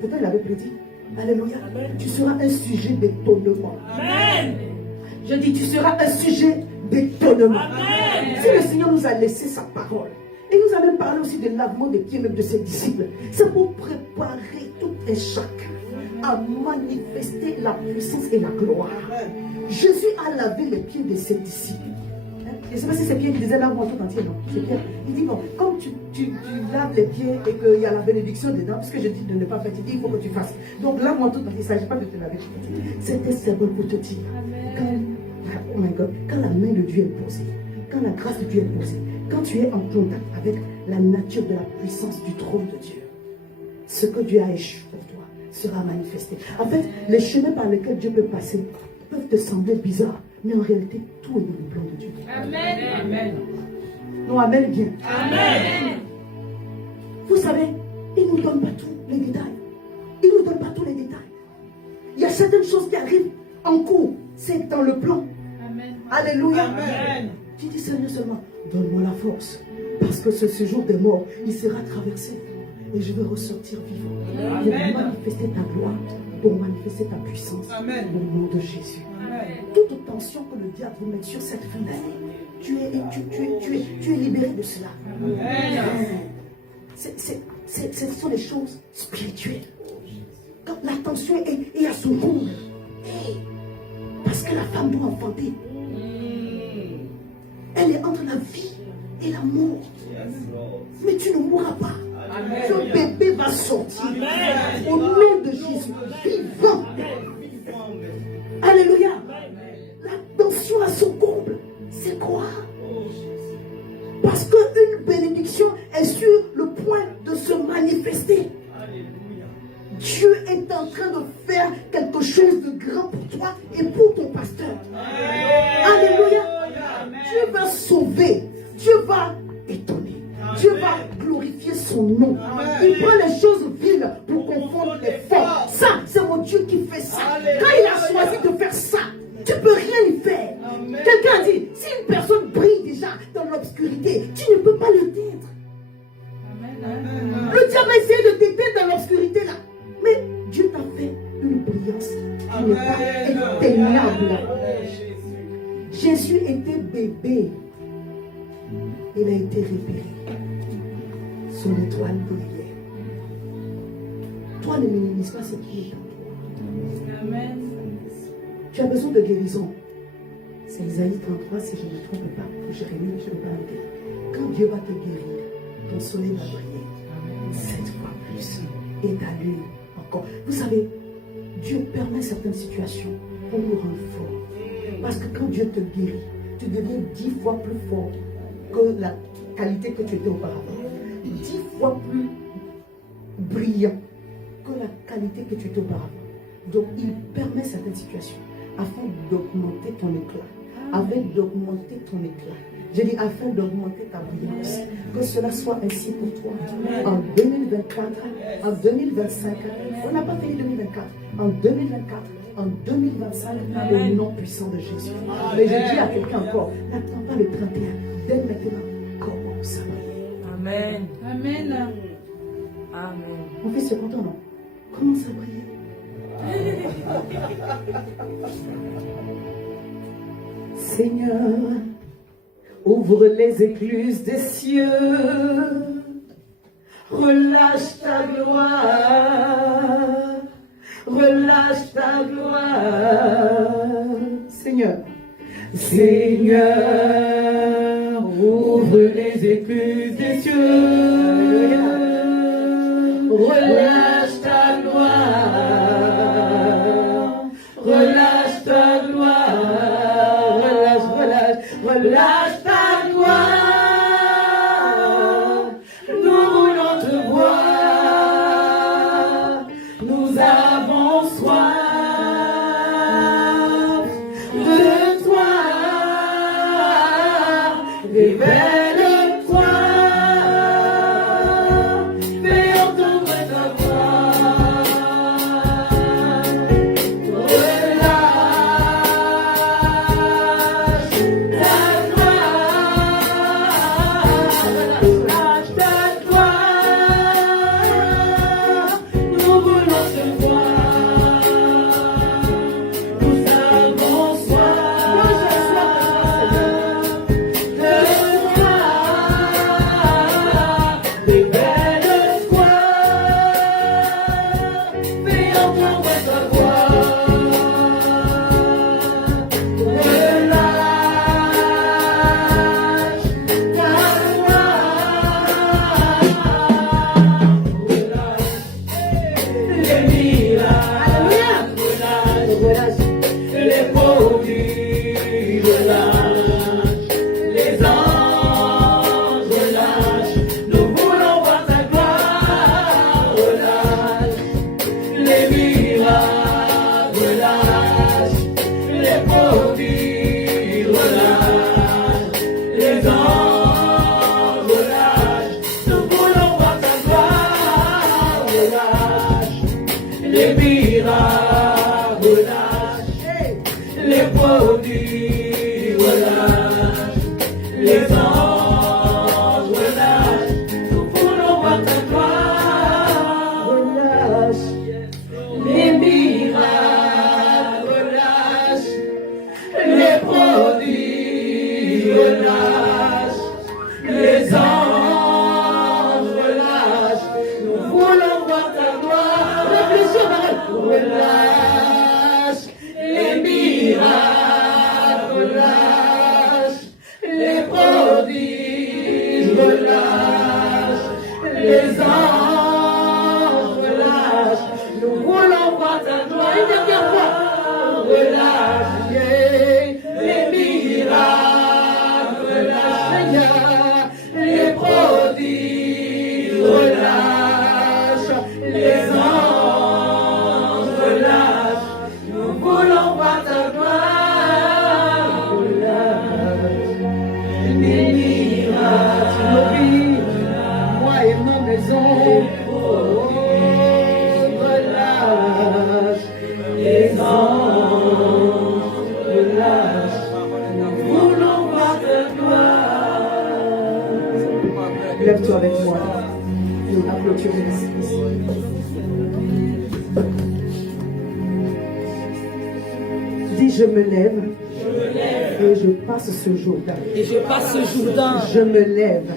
Pourtant, il avait prédit. Alléluia. Amen. Tu seras un sujet d'étonnement. Amen. Je dis, tu seras un sujet d'étonnement. Amen. Si le Seigneur nous a laissé sa parole, et nous a même parlé aussi de lavement des pieds même de ses disciples, c'est pour préparer tout un chacun à manifester la puissance et la gloire. Jésus a lavé les pieds de ses disciples. Je ne sais pas si c'est Pierre qui disait lave-moi tout entier, non? C'est Pierre. Il dit, bon, comme tu laves les pieds et qu'il y a la bénédiction dedans, puisque je dis de ne pas faire, tu dis, il faut que tu fasses. Donc lave-moi tout entier, il ne s'agit pas de te laver tout entier. C'était symbole pour te dire, oh my God, quand la main de Dieu est posée, quand la grâce de Dieu est posée, quand tu es en contact avec la nature de la puissance du trône de Dieu, ce que Dieu a échu pour toi sera manifesté. En fait, les chemins par lesquels Dieu peut passer peuvent te sembler bizarres, mais en réalité, tout est dans le plan de Dieu. Amen. Amen. Non, amen bien. Amen. Vous savez, il ne nous donne pas tous les détails. Il ne nous donne pas tous les détails. Il y a certaines choses qui arrivent en cours. C'est dans le plan. Amen. Alléluia. Amen. Tu dis Seigneur seulement, donne-moi la force. Parce que ce séjour des morts, il sera traversé. Et je vais ressortir vivant. Pour manifester ta gloire, pour manifester ta puissance. Amen. Au nom de Jésus. Amen. Toute tension que le diable vous met sur cette fin d'année, tu es libéré de cela. Amen. Ce sont des choses spirituelles. Quand la tension est à son comble, parce que la femme doit enfanter, elle est entre la vie et la mort. Mais tu ne mourras pas. Ce bébé va sortir. Au nom de Jésus, vivant. Alléluia. La tension à son comble, c'est quoi? Parce qu'une bénédiction est sur le point de se manifester. Dieu est en train de faire quelque chose de grand pour toi et pour ton pasteur. Alléluia. Dieu va sauver. Dieu va étonner. Dieu va glorifier son nom. Il prend les choses viles pour confondre les forts. Ça, c'est mon Dieu qui fait ça. Quand il a choisi de faire ça, tu ne peux rien y faire. Quelqu'un a dit, si une personne brille déjà dans l'obscurité, tu ne peux pas le teindre. Le diable a essayé de t'éteindre dans l'obscurité là. Mais Dieu t'a fait une brillance qui n'est pas éteignable. Jésus était bébé. Il a été repéré. Son étoile brillait. Toi, ne minimise pas ce qui est en toi. Amen. Tu as besoin de guérison. C'est Isaïe 33, si je ne me trompe pas. Jérémie, je ne vais pas le dire. Quand Dieu va te guérir, ton soleil va briller 7 fois plus. Et ta lune encore. Vous savez, Dieu permet certaines situations pour nous rendre forts. Parce que quand Dieu te guérit, tu deviens 10 fois plus fort que la qualité que tu étais auparavant. 10 fois plus brillant que la qualité que tu étais auparavant. Donc, il permet certaines situations afin d'augmenter ton éclat. Afin d'augmenter ton éclat. Je dis afin d'augmenter ta brillance. Que cela soit ainsi pour toi. En 2024, en 2025, on n'a pas fini 2024. En 2024, en 2025, au nom puissant de Jésus. Mais je dis à quelqu'un encore, n'attends pas le 31. Dès maintenant, commence à briller. Amen. Amen. Amen. Mon fils est content, non? Commence à briller. Seigneur, ouvre les écluses des cieux, relâche ta gloire, relâche ta gloire. Seigneur, Seigneur, ouvre les écluses des cieux, relâche ta gloire, relâche ta gloire, relâche ta gloire. Nous voulons te voir, nous avons soif de toi. Révèle-toi, fais entendre ta voix. Relâche ta gloire, nous voulons te voir. Nous avons soif de toi. Révèle-toi, fais entendre ta voix. Relâche les miracles relâchent, les produits relâchent, les anges relâchent, nous voulons voir ta gloire. Relâche, les miracles relâchent, les produits relâchent, les anges relâchent, nous voulons voir ta gloire. Réfléchis, relâche, les miracles relâchent, les prodiges relâchent, les anges relâchent, nous voulons voir ta gloire. Une dernière fois, relâche, les miracles relâchent, Seigneur, les prodiges relâchent, les anges relâchent, nous voulons voir ta gloire. Relâche, les miracles, nos vies, moi et ma maison. Oh, relâche, les anges relâchent, nous voulons voir ta gloire. Lève-toi avec moi. Et on a clôturé ici. Dis, je me lève. Et je passe ce Jourdain. Et je passe ce Jourdain. Je me lève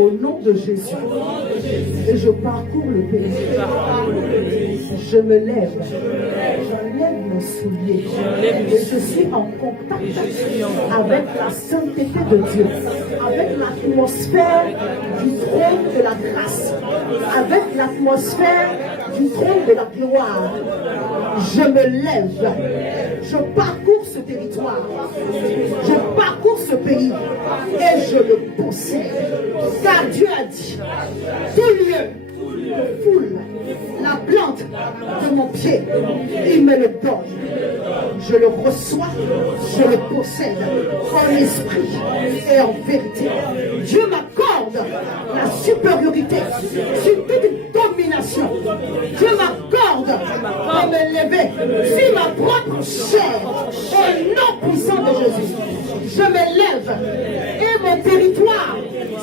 au nom de Jésus et je parcours le pays. Je me lève, j'enlève mon soulier et je suis en contact avec la sainteté de Dieu, avec l'atmosphère du trône de la grâce, avec l'atmosphère du trône de la gloire. Je me lève, je parcours ce territoire, je parcours ce pays et je le possède. Car Dieu a dit, tout lieu de foule, la plante de mon pied, il me le donne. Je le reçois, je le possède en esprit et en vérité. Dieu m'accorde la supériorité sur toute domination. Dieu m'accorde de me lever sur ma propre chair au nom puissant de Jésus. Je me lève et mon territoire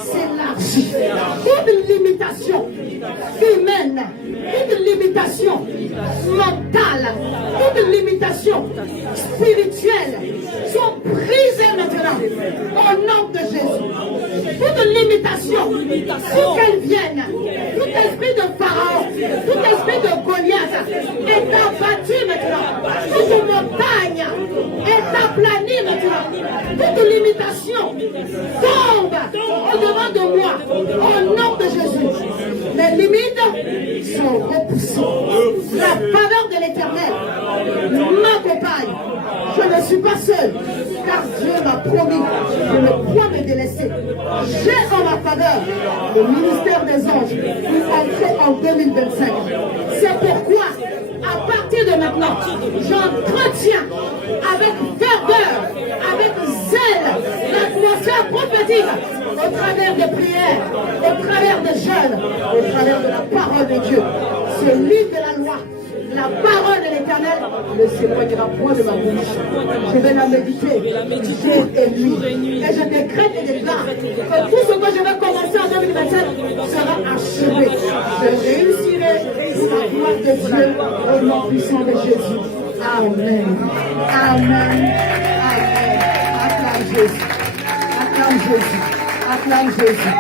s'élargit. Toute limitation humaine, toute limitation mentale, toute limitation spirituelle sont brisées maintenant au nom de Jésus. Toute limitation, pour qu'elle vienne, tout esprit de Pharaon, tout esprit de Goliath est abattu maintenant. Toute montagne est aplanie maintenant. Toute limitation tombe au-devant de moi au nom de Jésus. Les limites sont repoussées. La faveur de l'Éternel m'accompagne. Je ne suis pas seul, car Dieu m'a promis de ne point me délaisser. J'ai en ma faveur le ministère des anges qui entrait en 2025. C'est pourquoi, à partir de maintenant, j'entretiens avec ferveur, avec zèle, l'atmosphère prophétique au travers des prières, au travers des jeûnes, au travers de la parole de Dieu. Ce livre de la loi, la parole de l'Éternel ne s'éloignera point de ma bouche. Je vais la méditer jour et nuit. Et je décrète et déclare que tout ce que je vais commencer en 2027 sera achevé. Je réussirai pour la gloire de Dieu au nom puissant de Jésus. Amen. Amen. Amen. Acclame Jésus. Acclame Jésus. Acclame Jésus.